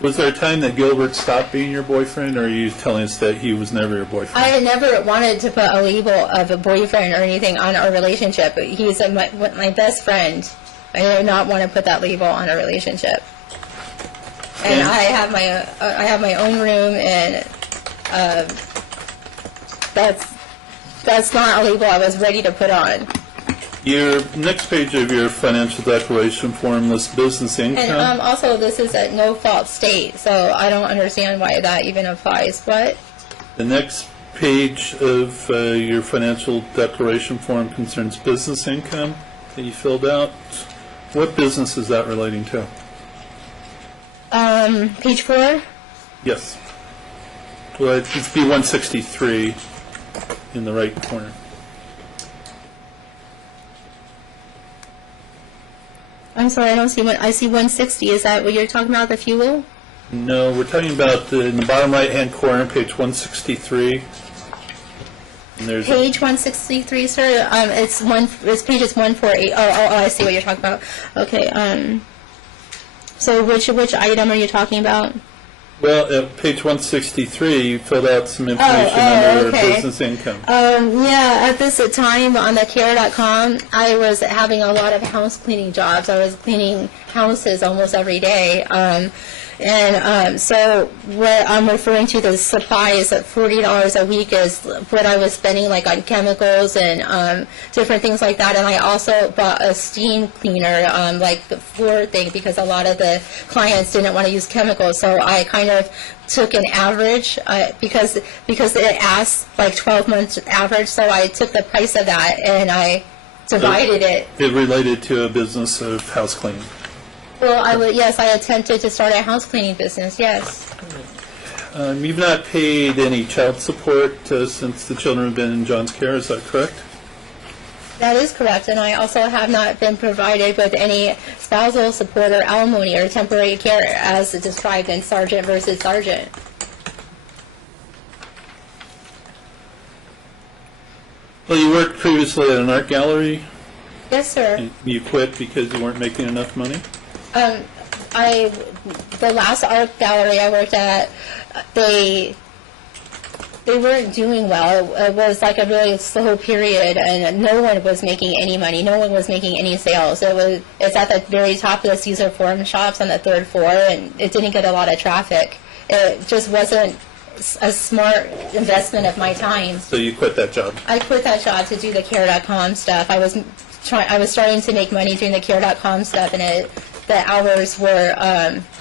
Was there a time that Gilbert stopped being your boyfriend, or are you telling us that he was never your boyfriend? I had never wanted to put a label of a boyfriend or anything on our relationship. He's my best friend. I did not want to put that label on a relationship. And I have my own room, and that's not a label I was ready to put on. Your next page of your financial declaration form lists business income. And also, this is a no-fault state, so I don't understand why that even applies. What? The next page of your financial declaration form concerns business income that you filled out. What business is that relating to? Page 4? Yes. Well, it's B163 in the right corner. I'm sorry, I don't see one. I see 160. Is that what you're talking about, the fuel? No, we're talking about in the bottom right-hand corner, page 163. And there's page 163, sir. It's pages 148. Oh, I see what you're talking about. Okay. So which item are you talking about? Well, at page 163, you filled out some information under business income. Yeah, at this time on the care.com, I was having a lot of house cleaning jobs. I was cleaning houses almost every day. And so what I'm referring to, the supplies at $40 a week, is what I was spending like on chemicals and different things like that. And I also bought a steam cleaner, like the floor thing, because a lot of the clients didn't want to use chemicals. So I kind of took an average because it asked like 12 months average. So I took the price of that and I divided it. It related to a business of house cleaning. Well, yes, I attempted to start a house cleaning business, yes. You've not paid any child support since the children have been in John's care, is that correct? That is correct, and I also have not been provided with any spousal support or alimony or temporary care as described in Sergeant versus Sergeant. Well, you worked previously at an art gallery. Yes, sir. And you quit because you weren't making enough money? The last art gallery I worked at, they weren't doing well. It was like a really slow period, and no one was making any money. No one was making any sales. It's at the very top of the Caesar Forum shops on the 3rd floor, and it didn't get a lot of traffic. It just wasn't a smart investment of my time. So you quit that job? I quit that job to do the care.com stuff. I was starting to make money doing the care.com stuff, and the hours were,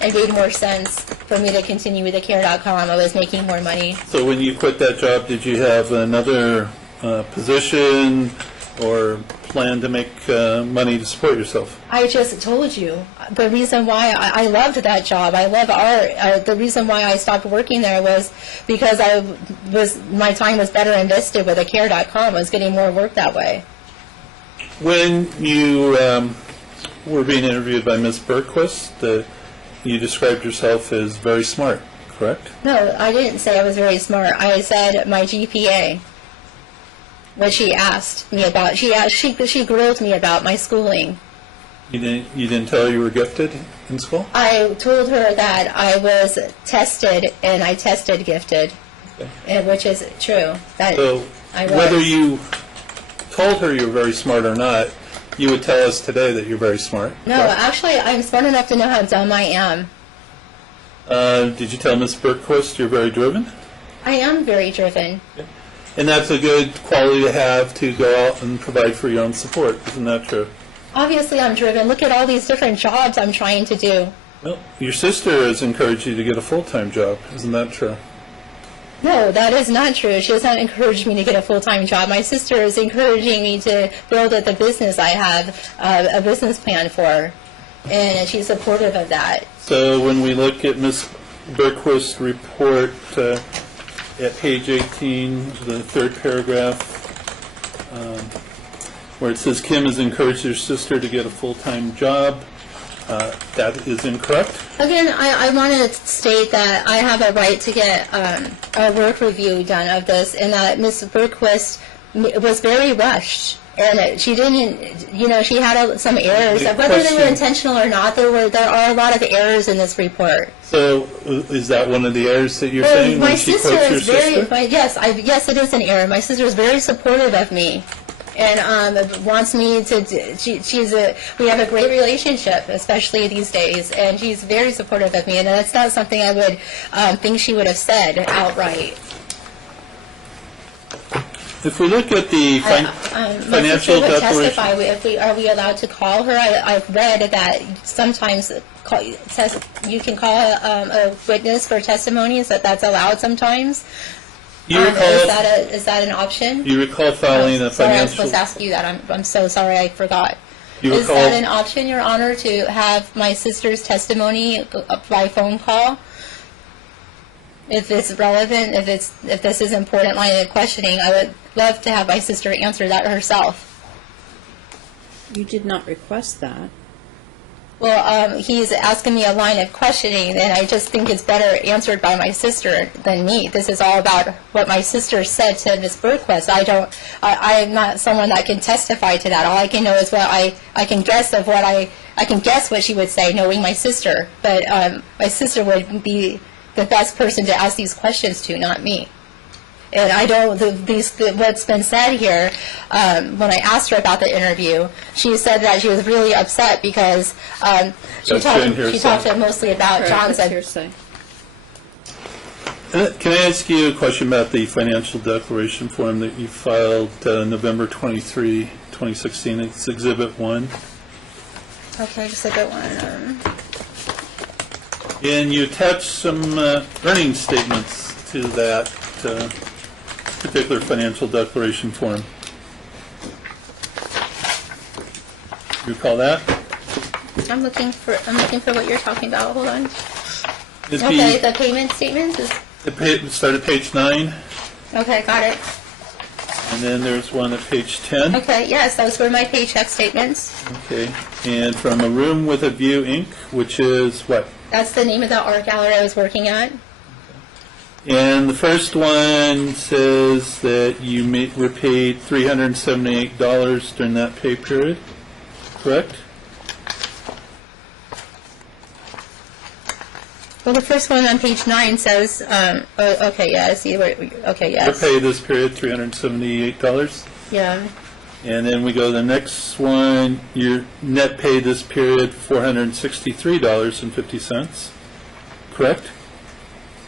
it made more sense for me to continue with the care.com. I was making more money. So when you quit that job, did you have another position or plan to make money to support yourself? I just told you. The reason why I loved that job, I love art, the reason why I stopped working there was because my time was better invested with the care.com. I was getting more work that way. When you were being interviewed by Ms. Bergquist, you described yourself as very smart, correct? No, I didn't say I was very smart. I said my GPA. What she asked me about. She grilled me about my schooling. You didn't tell her you were gifted in school? I told her that I was tested, and I tested gifted, which is true. So whether you told her you were very smart or not, you would tell us today that you're very smart. No, actually, I'm smart enough to know how dumb I am. Did you tell Ms. Bergquist you're very driven? I am very driven. Okay. And that's a good quality to have to go out and provide for your own support. Isn't that true? Obviously, I'm driven. Look at all these different jobs I'm trying to do. Well, your sister has encouraged you to get a full-time job. Isn't that true? No, that is not true. She doesn't encourage me to get a full-time job. My sister is encouraging me to build the business I have a business plan for, and she's supportive of that. So when we look at Ms. Bergquist's report at page 18, the 3rd paragraph, where it says Kim has encouraged her sister to get a full-time job, that is incorrect. Again, I want to state that I have a right to get a work review done of this, and that Ms. Bergquist was very rushed. And she didn't, she had some errors. Whether they were intentional or not, there are a lot of errors in this report. So is that one of the errers that you're saying? My sister is yes, it is an error. My sister is very supportive of me, and wants me to. We have a great relationship, especially these days, and she's very supportive of me. And that's not something I would think she would have said outright. If we look at the financial declaration, are we allowed to call her? I've read that sometimes you can call a witness for testimonies. That's allowed sometimes. Is that an option? You recall filing a financial? Sorry, I was supposed to ask you that. I'm so sorry, I forgot. Is that an option, Your Honor, to have my sister's testimony by phone call? If it's relevant, if this is important line of questioning, I would love to have my sister answer that herself. You did not request that. Well, he's asking me a line of questioning, and I just think it's better answered by my sister than me. This is all about what my sister said to Ms. Bergquist. I'm not someone that can testify to that. All I can know is what I can guess of what I can guess what she would say, knowing my sister. But my sister would be the best person to ask these questions to, not me. And I don't, what's been said here, when I asked her about the interview, she said that she was really upset because she talked mostly about John's. Hearsay. Can I ask you a question about the financial declaration form that you filed November 23, 2016? It's Exhibit 1. Okay, Exhibit 1. And you attached some earnings statements to that particular financial declaration form. You recall that? I'm looking for what you're talking about. Hold on. It'd Okay, the payment statements is. Start at page 9. Okay, got it. And then there's one at page 10. Okay, yes, those were my paycheck statements. Okay. And from A Room with a View, Inc., which is what? That's the name of the art gallery I was working at. And the first one says that you were paid $378 during that pay period, correct? Well, the first one on page 9 says, okay, yeah, I see. Okay, yes. Your pay this period, $378. Yeah. And then we go to the next one, your net pay this period, $463.50, correct?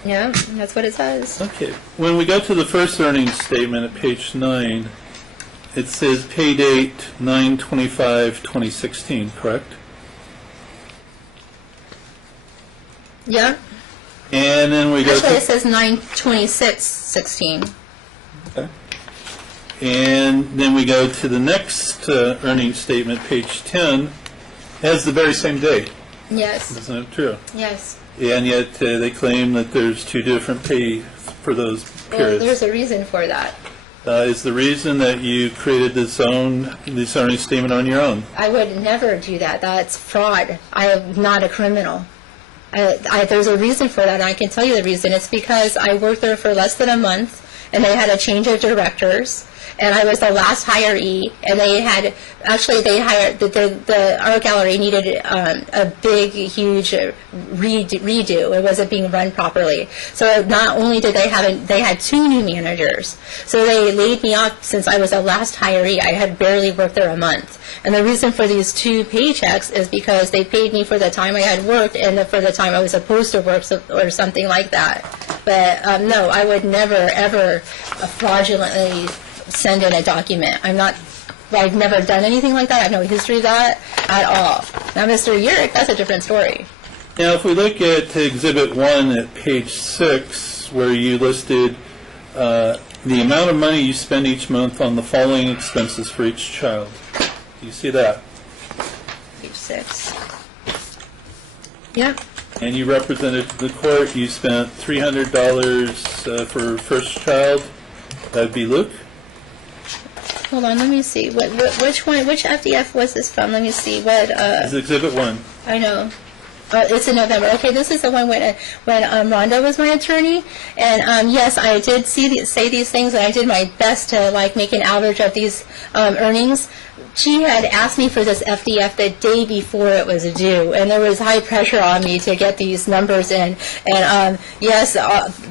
Yeah, that's what it says. Okay. When we go to the first earnings statement at page 9, it says pay date 9/25/2016, correct? Yeah. And then we go Actually, to... it says 9/26/16. Okay. And then we go to the next earnings statement, page 10, has the very same day. Yes. Isn't it true? Yes. And yet they claim that there's two different pay for those Well, periods. there's a reason for that. Is the reason that you created this earnings statement on your own? I would never do that. That's fraud. I am not a criminal. There's a reason for that, and I can tell you the reason. It's because I worked there for less than a month, and they had a change of directors, and I was the last hiree, and they hired, the art gallery needed a big, huge redo. It wasn't being run properly. So not only did they had two new managers, so they laid me off since I was the last hiree. I had barely worked there a month. And the reason for these two paychecks is because they paid me for the time I had worked and for the time I was supposed to work or something like that. But no, I would never, ever fraudulently send in a document. I've never done anything like that. I have no history of that at all. Now, Mr. Urick, that's a different story. Now, if we look at Exhibit 1 at page 6, where you listed the amount of money you spend each month on the following expenses for each child. Do you see that? Page 6. Yep. And you represented the court. You spent $300 for first child. That would be Luke. Hold on, let me see. Which one? Which FDF was this from? Let me see. It's Exhibit 1. I know. It's in November. Okay, this is the one when Rhonda was my attorney, and yes, I did say these things, and I did my best to make an average of these earnings. She had asked me for this FDF the day before it was due, and there was high pressure on me to get these numbers in. And yes,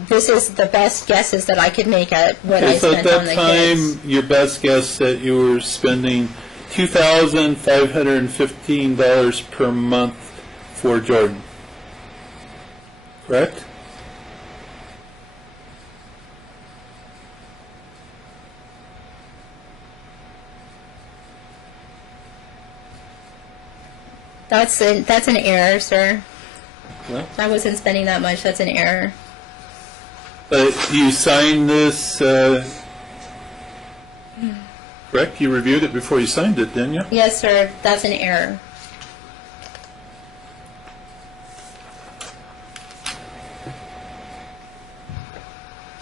this is the best guesses that I could make at what I spent on the kids. So at that time, your best guess that you were spending $2,515 per month for Jordan, correct? That's an error, sir. Well, I wasn't spending that much. That's an error. but you signed this, correct? You reviewed it before you signed it, didn't you? Yes, sir. That's an error.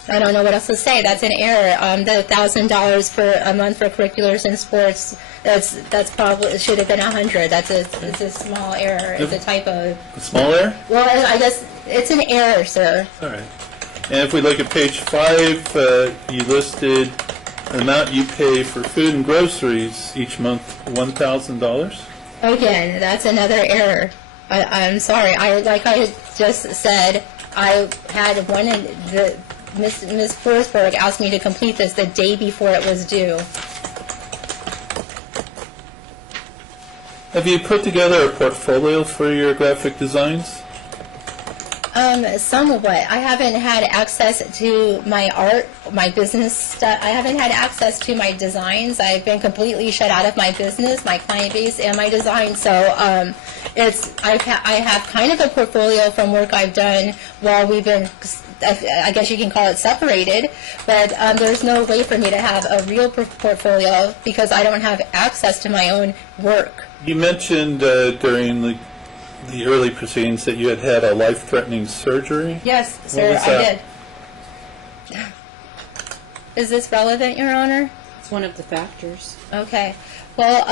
I don't know what else to say. That's an error. The $1,000 for a month for curriculars and sports. That's probably, it should have been $100. It's a small error. It's a typo. A small error? Well, I guess it's an error, sir. All right. And if we look at page 5, you listed the amount you pay for food and groceries each month, $1,000. Again, that's another error. I'm sorry. Like I just said, I had Ms. Forsberg asked me to complete this the day before it was due. Have you put together a portfolio for your graphic designs? Somewhat. I haven't had access to my art, my business stuff. I haven't had access to my designs. I've been completely shut out of my business, my client base, and my design. So I have kind of a portfolio from work I've done while we've been, I guess you can call it separated, but there's no way for me to have a real portfolio because I don't have access to my own work. You mentioned during the early proceedings that you had a life-threatening surgery? Yes, sir, I did. Is this relevant, Your Honor? It's one of the factors. Okay. Well,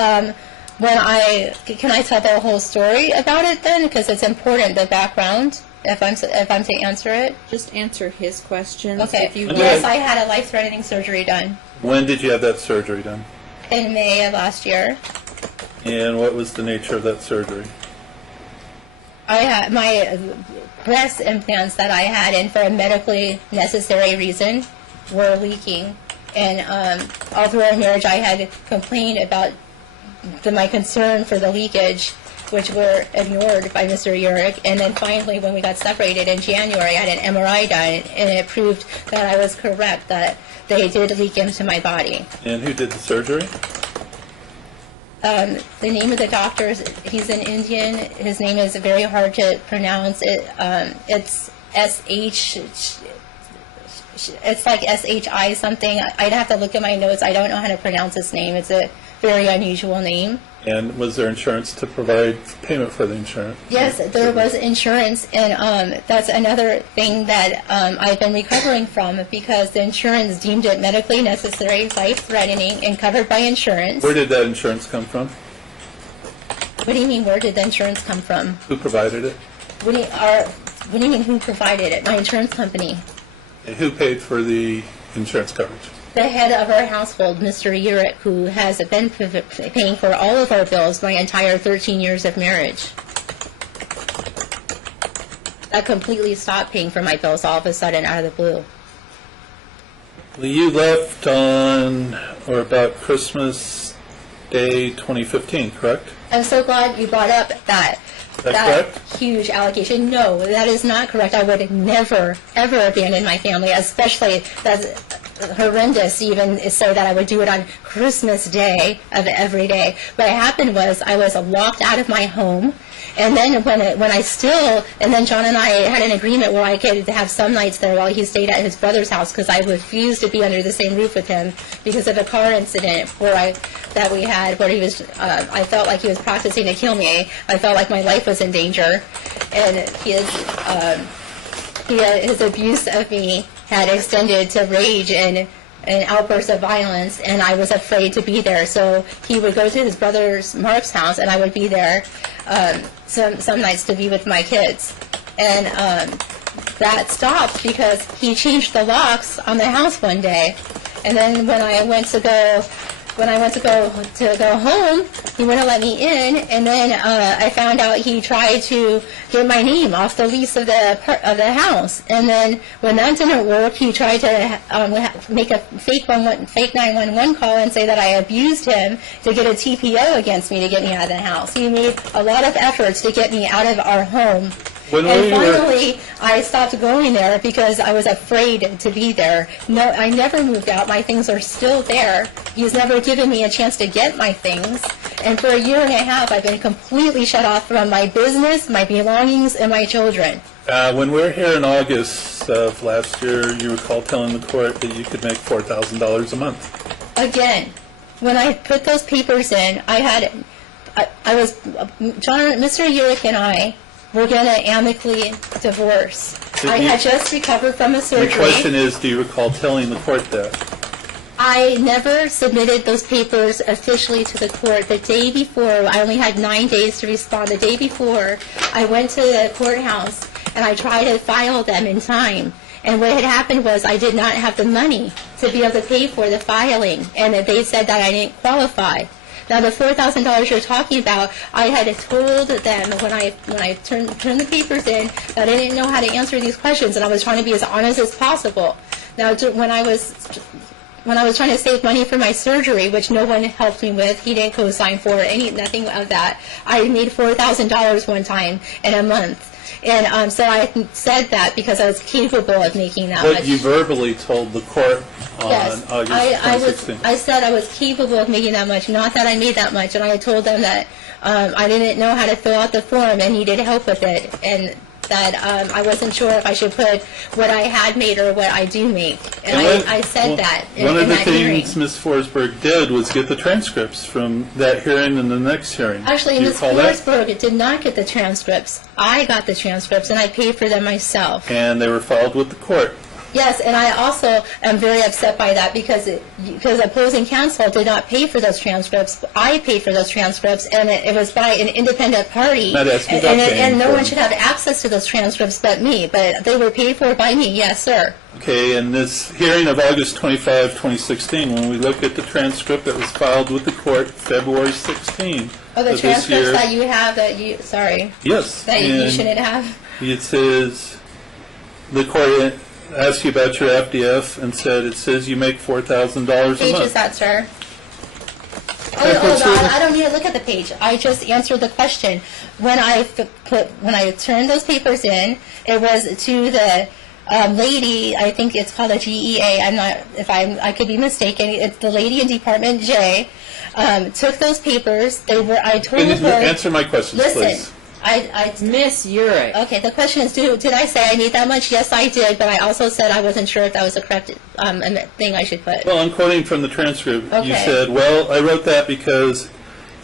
can I tell the whole story about it then? Because it's important, the background, if I'm to answer it. Just answer his questions. Okay. Yes, I had a life-threatening surgery done. When did you have that surgery done? In May of last year. And what was the nature of that surgery? I had my breast implants that I had, and for a medically necessary reason, were leaking. And all through our marriage, I had complained about my concern for the leakage, which were ignored by Mr. Urick. And then finally, when we got separated in January, I had an MRI done, and it proved that I was correct, that they did leak into my body. And who did the surgery? The name of the doctor, he's an Indian. His name is very hard to pronounce. It's it's like SHI something. I'd have to look at my notes. I don't know how to pronounce his name. It's a very unusual name. And was there insurance to provide payment for the insurance? Yes, there was insurance, and that's another thing that I've been recovering from because the insurance deemed it medically necessary, life-threatening, and covered by insurance. Where did that insurance come from? What do you mean, where did the insurance come from? Who provided it? What do you mean, who provided it? My insurance company. And who paid for the insurance coverage? The head of our household, Mr. Urick, who has been paying for all of our bills my entire 13 years of marriage. I completely stopped paying for my bills all of a sudden out of the blue. Well, you left on or about Christmas Day 2015, correct? I'm so glad you brought up that correct? huge allegation. No, that is not correct. I would never, ever abandon my family, especially that's horrendous even so that I would do it on Christmas Day of every day. What happened was I was locked out of my home, and then when John and I had an agreement where I could have some nights there while he stayed at his brother's house because I refused to be under the same roof with him because of a car incident that we had where he was I felt like he was practicing to kill me. I felt like my life was in danger, and his abuse of me had extended to rage and outbursts of violence, and I was afraid to be there. So he would go to his brother's Mark's house, and I would be there some nights to be with my kids. And that stopped because he changed the locks on the house one day. And then when I went to go home, he wouldn't let me in, and then I found out he tried to get my name off the lease of the house. And then when that didn't work, he tried to make a fake 911 call and say that I abused him to get a TPO against me to get me out of the house. He made a lot of efforts to get me out of our home. And finally, I stopped going there because I was afraid to be there. No, I never moved out. My things are still there. He's never given me a chance to get my things. And for a year and a half, I've been completely shut off from my business, my belongings, and my children. When we were here in August of last year, you recall telling the court that you could make $4,000 a month. Again, when I put those papers in, Mr. Urick and I were going to amicably divorce. I had just recovered from a surgery. The question is, do you recall telling the court that? I never submitted those papers officially to the court. The day before, I only had 9 days to respond. The day before, I went to the courthouse and I tried to file them in time. And what had happened was I did not have the money to be able to pay for the filing, and they said that I didn't qualify. Now, the $4,000 you're talking about, I had told them when I turned the papers in that I didn't know how to answer these questions, and I was trying to be as honest as possible. Now, when I was trying to save money for my surgery, which no one helped me with, he didn't co-sign for nothing of that. I made $4,000 one time in a month. And so I said that because I was capable of making that much. But you verbally told the court on Yes, August 2016. I said I was capable of making that much, not that I made that much. And I told them that I didn't know how to fill out the form and needed help with it. And that I wasn't sure if I should put what I had made or what I do make. And I said that in that hearing. One of the things Ms. Forsberg did was get the transcripts from that hearing and the next hearing. Actually, Do you Ms. recall that? Forsberg did not get the transcripts. I got the transcripts, and I paid for them myself. And they were filed with the court. Yes, and I also am very upset by that because opposing counsel did not pay for those transcripts. I paid for those transcripts, and it was by an independent party. Not asking about paying and no for one them. should have access to those transcripts but me. But they were paid for by me, yes, sir. Okay, and this hearing of August 25, 2016, when we look at the transcript that was filed with the court February 16 Oh, the of this transcripts year. that you have that Yes. that you and shouldn't have. It says, the court asked you about your FDF and said it says you make $4,000 a Page month. is that, sir? Records Oh, here. I don't need to look at the page. I just answered the question. When I turned those papers in, it was to the lady. I think it's called a GEA. I could be mistaken. It's the lady in Department J. Took those papers. I told Can you her. answer my questions, Listen. please? Miss Urich. Okay, the question is, did I say I need that much? Yes, I did, but I also said I wasn't sure if that was the correct thing I should put. Well, I'm quoting from the transcript. You Okay. said, well, I wrote that because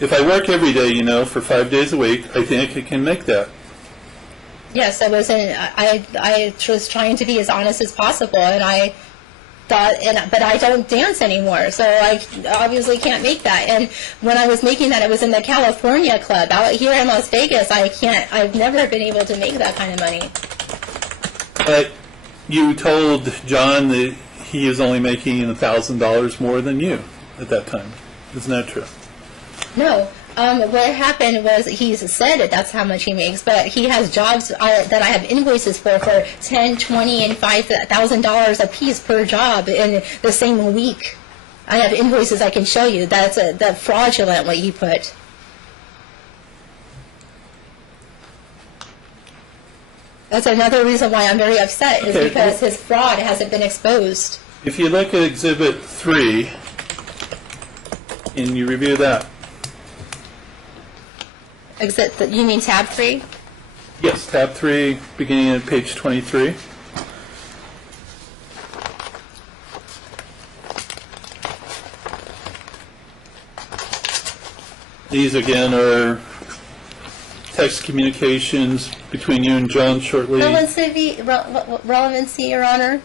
if I work every day, for 5 days a week, I think I can make that. Yes, I was trying to be as honest as possible, and I thought, but I don't dance anymore, so I obviously can't make that. And when I was making that, it was in the California Club out here in Las Vegas. I've never been able to make that kind of money. But you told John that he is only making $1,000 more than you at that time. Isn't that true? No. What happened was he said that that's how much he makes, but he has jobs that I have invoices for $10, $20, and $5,000 a piece per job in the same week. I have invoices I can show you. That's fraudulent what he put. That's another reason why I'm very upset, is Okay. because his fraud hasn't been exposed. If you look at Exhibit 3, and you review that. You mean tab 3? Yes, tab 3, beginning at page 23. These, again, are text communications between you and John shortly. Relevancy, Your Honor?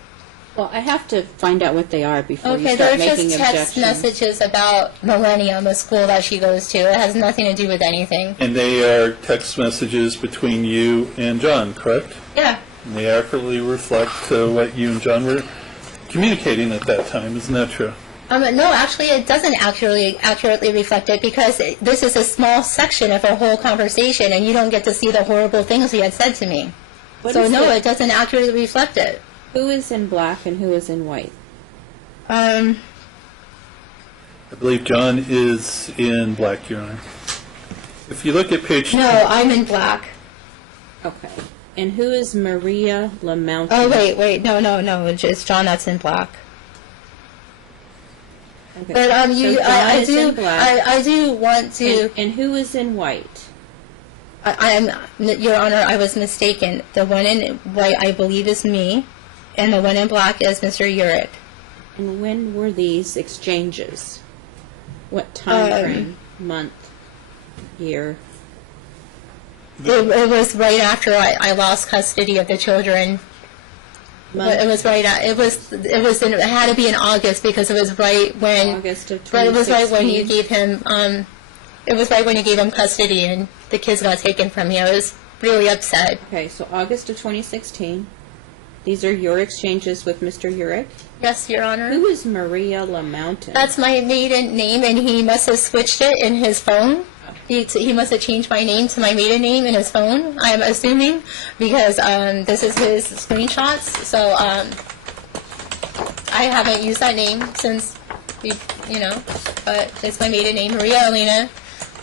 Well, I have to find out what they are before you Okay, start they're making just text objections. messages about Millennium, a school that she goes to. It has nothing to do with anything. And they are text messages between you and John, correct? Yeah. And they accurately reflect what you and John were communicating at that time. Isn't that true? No, actually, it doesn't accurately reflect it, because this is a small section of our whole conversation, and you don't get to see the horrible things he had said to me. So no, it doesn't accurately reflect it. Who is in black and who is in white? I believe John is in black, Your Honor. If you look at page... No, I'm in black. Okay. And who is Maria Lamountain? Oh, wait, no, it's John that's in black. Okay. But So John is in black. I do want to. And who is in white? Your Honor, I was mistaken. The one in white, I believe, is me, and the one in black is Mr. Urich. And when were these exchanges? What time frame? Month? Year? It was right after I lost custody of the children. Month? It was right. It had to be in August, because it was right when. August of 2016. But it was right when you gave him. It was right when you gave him custody, and the kids got taken from me. I was really upset. Okay, so August of 2016. These are your exchanges with Mr. Urich? Yes, Your Honor. Who is Maria LaMountain? That's my maiden name, and he must have switched it in his phone. He must have changed my name to my maiden name in his phone, I'm assuming, because this is his screenshots. So I haven't used that name since, but it's my maiden name. Maria Elena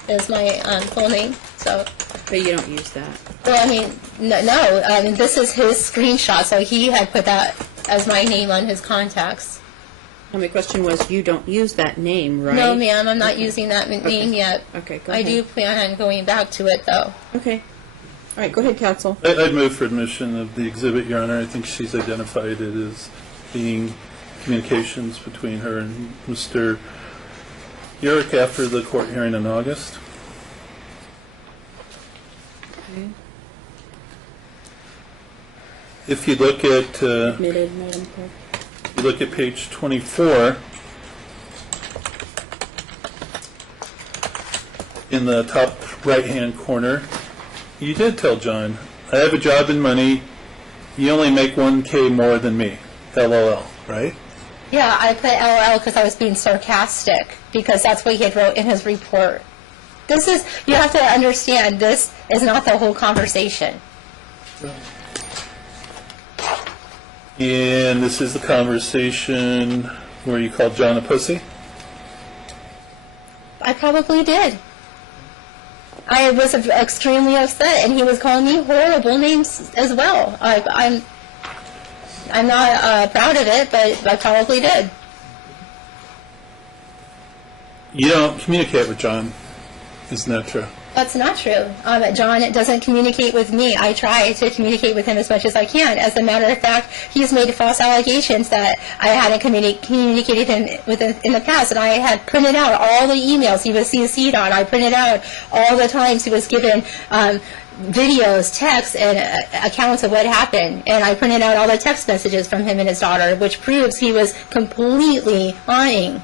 is my full name. So. But you don't use that. Well, I mean, no. This is his screenshot, so he had put that as my name on his contacts. My question was, you don't use that name, right? No, ma'am, I'm not using that name yet. Okay, go I ahead. do plan on going back to it, though. Okay. All right, go ahead, counsel. I'd move for admission of the exhibit, Your Honor. I think she's identified it as being communications between her and Mr. Urich after the court hearing in August. Okay. If you look at Admitted, Madam Clerk. you look at page 24, in the top right-hand corner, you did tell John, I have a job and money, you only make $1K more than me, LOL, right? Yeah, I put LOL because I was being sarcastic, because that's what he had wrote in his report. You have to understand, this is not the whole conversation. And this is the conversation where you called John a pussy? I probably did. I was extremely upset, and he was calling me horrible names as well. I'm not proud of it, but I probably did. You don't communicate with John, isn't that true? That's not true. John doesn't communicate with me. I try to communicate with him as much as I can. As a matter of fact, he's made false allegations that I hadn't communicated him with in the past, and I had printed out all the emails he was CC'd on. I printed out all the times he was given videos, texts, and accounts of what happened. And I printed out all the text messages from him and his daughter, which proves he was completely lying.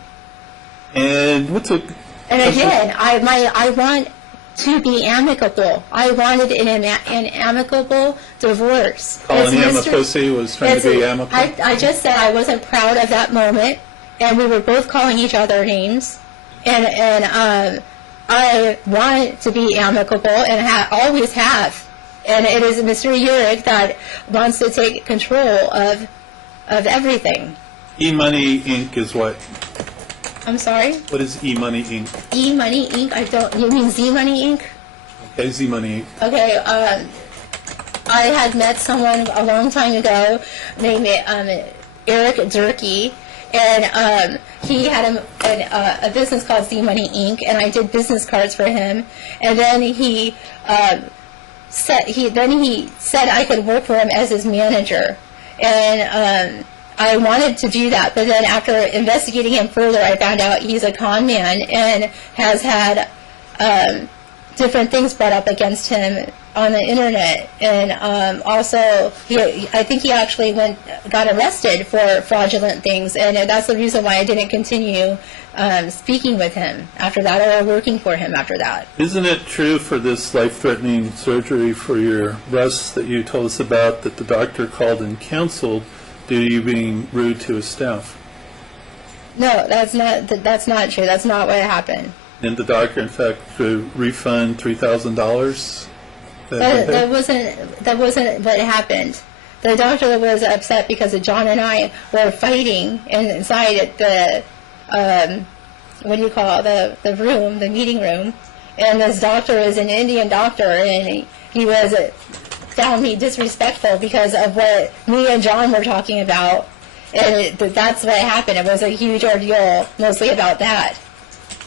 And again, I want to be amicable. I wanted an amicable divorce. Calling him a pussy was trying to be amicable? I just said I wasn't proud of that moment, and we were both calling each other names, and I want to be amicable, and always have. And it is Mr. Urich that wants to take control of everything. E-Money Inc. is what? I'm sorry? What is E-Money Inc.? E-Money Inc.? You mean Z-Money Inc.? Okay, Z-Money Inc. Okay, I had met someone a long time ago named Eric Durkee, and he had a business called Z-Money Inc., and I did business cards for him, and then he said I could work for him as his manager, and I wanted to do that, but then after investigating him further, I found out he's a con man and has had different things brought up against him on the internet, and also I think he actually got arrested for fraudulent things, and that's the reason why I didn't continue speaking with him after that, or working for him after that. Isn't it true for this life-threatening surgery for your breasts that you told us about that the doctor called and counseled due to you being rude to his staff? No, that's not true. That's not what happened. And the doctor, in fact, refund $3,000? That wasn't what happened. The doctor was upset because John and I were fighting inside the the room, the meeting room, and this doctor is an Indian doctor, and he was found me disrespectful because of what me and John were talking about, and that's what happened. It was a huge ordeal, mostly about that.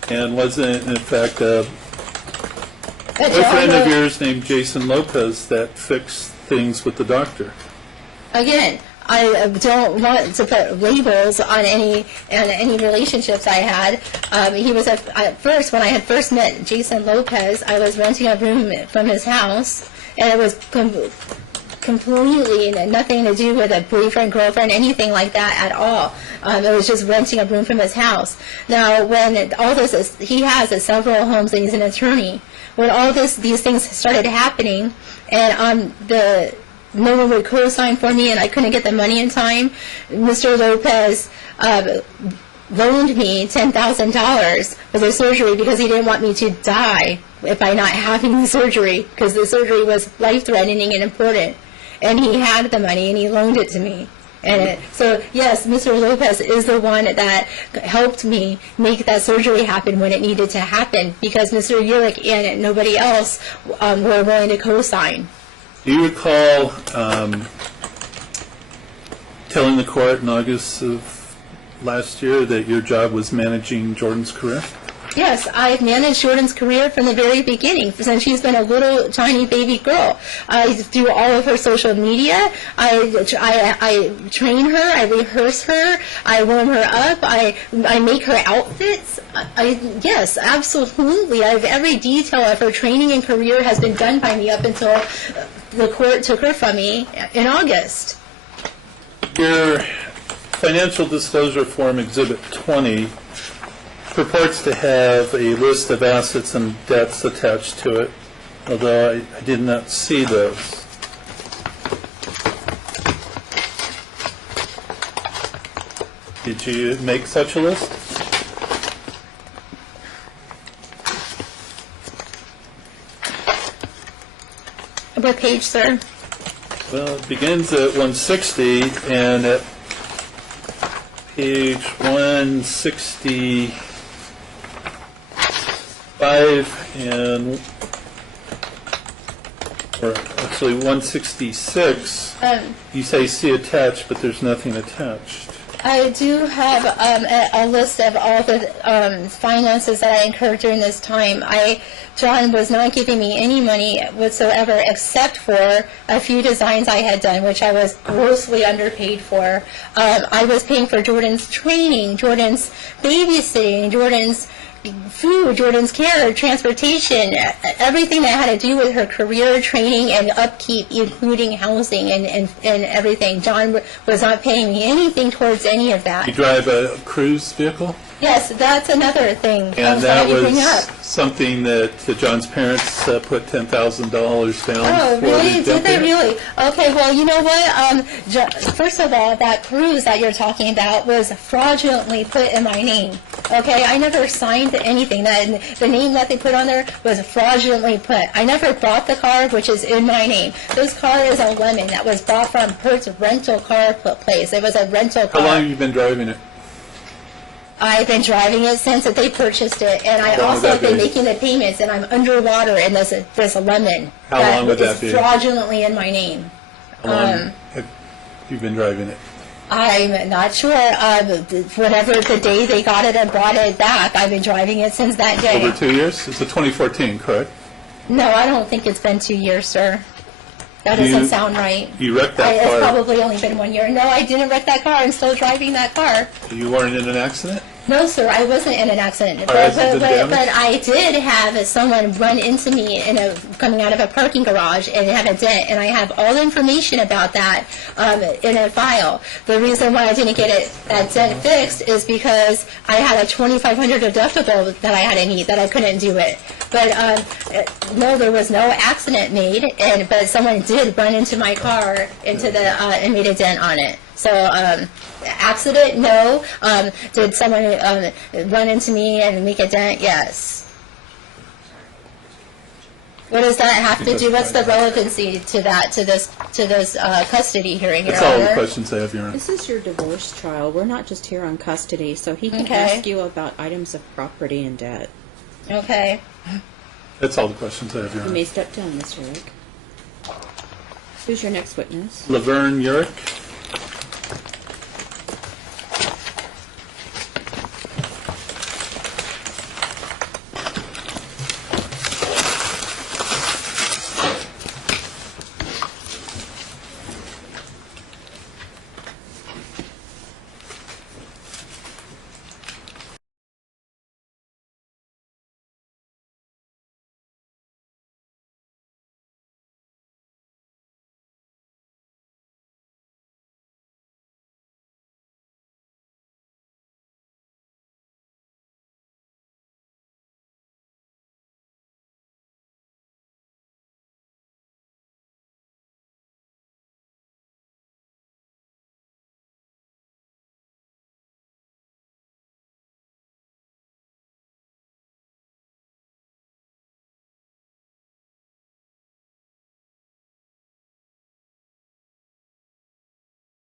And wasn't, in fact, a friend of yours named Jason Lopez that fixed things with the doctor? Again, I don't want to put labels on any relationships I had. He was at first, when I had first met Jason Lopez, I was renting a room from his house, and it was completely nothing to do with a boyfriend, girlfriend, anything like that at all. It was just renting a room from his house. Now, when all this he has several homes, and he's an attorney. When all these things started happening, and the no one would co-sign for me and I couldn't get the money in time, Mr. Lopez loaned me $10,000 for the surgery because he didn't want me to die by not having the surgery, because the surgery was life-threatening and important. And he had the money and he loaned it to me. And so, yes, Mr. Lopez is the one that helped me make that surgery happen when it needed to happen, because Mr. Urick and nobody else were willing to co-sign. Do you recall telling the court in August of last year that your job was managing Jordan's career? Yes, I've managed Jordan's career from the very beginning, since she's been a little tiny baby girl. I do all of her social media. I train her. I rehearse her. I warm her up. I make her outfits. Yes, absolutely. Every detail of her training and career has been done by me up until the court took her from me in August. Your financial disclosure form, Exhibit 20, purports to have a list of assets and debts attached to it, although I did not see those. Did you make such a list? What page, sir? Well, it begins at 160, and at page 165 and, or actually 166, you say see attached, but there's nothing attached. I do have a list of all the finances that I incurred during this time. John was not giving me any money whatsoever except for a few designs I had done, which I was grossly underpaid for. I was paying for Jordan's training, Jordan's babysitting, Jordan's food, Jordan's care, transportation, everything that had to do with her career, training, and upkeep, including housing and everything. John was not paying me anything towards any of that. You drive a cruise vehicle? Yes, that's another thing. And that was something that John's parents put $10,000 down Oh, for. really? Did they really? Okay, well, you know what? First of all, that cruise that you're talking about was fraudulently put in my name. Okay, I never signed anything. The name that they put on there was fraudulently put. I never bought the car, which is in my name. This car is a Lemon that was bought from Hertz rental car place. It was a rental car. How long have you been driving it? I've been driving it since that they purchased it, and I also have been making the payments, and I'm underwater in this Lemon. How long would that be? Fraudulently in my name. How long have you been driving it? I'm not sure. Whatever the day they got it and brought it back, I've been driving it since that day. Over 2 years? It's a 2014, correct? No, I don't think it's been 2 years, sir. That doesn't sound right. You wrecked that car? It's probably only been 1 year. No, I didn't wreck that car. I'm still driving that car. You weren't in an accident? No, sir, I wasn't in an accident. But I did have someone run into me coming out of a parking garage and have a dent, and I have all the information about that in a file. The reason why I didn't get that dent fixed is because I had a $2,500 deductible that I had to meet, that I couldn't do it. But no, there was no accident made, but someone did run into my car and made a dent on it. So, accident, no. Did someone run into me and make a dent? Yes. What does that have to do? What's the relevancy to that, to this custody hearing, Your That's all the Honor? questions I have, Your Honor. This is your divorce trial. We're not just here on custody, so he can ask you about items of property and debt. Okay. That's all the questions I have, Your You Honor. may step down, Mr. Rick. Who's your next witness? Laverne Urick.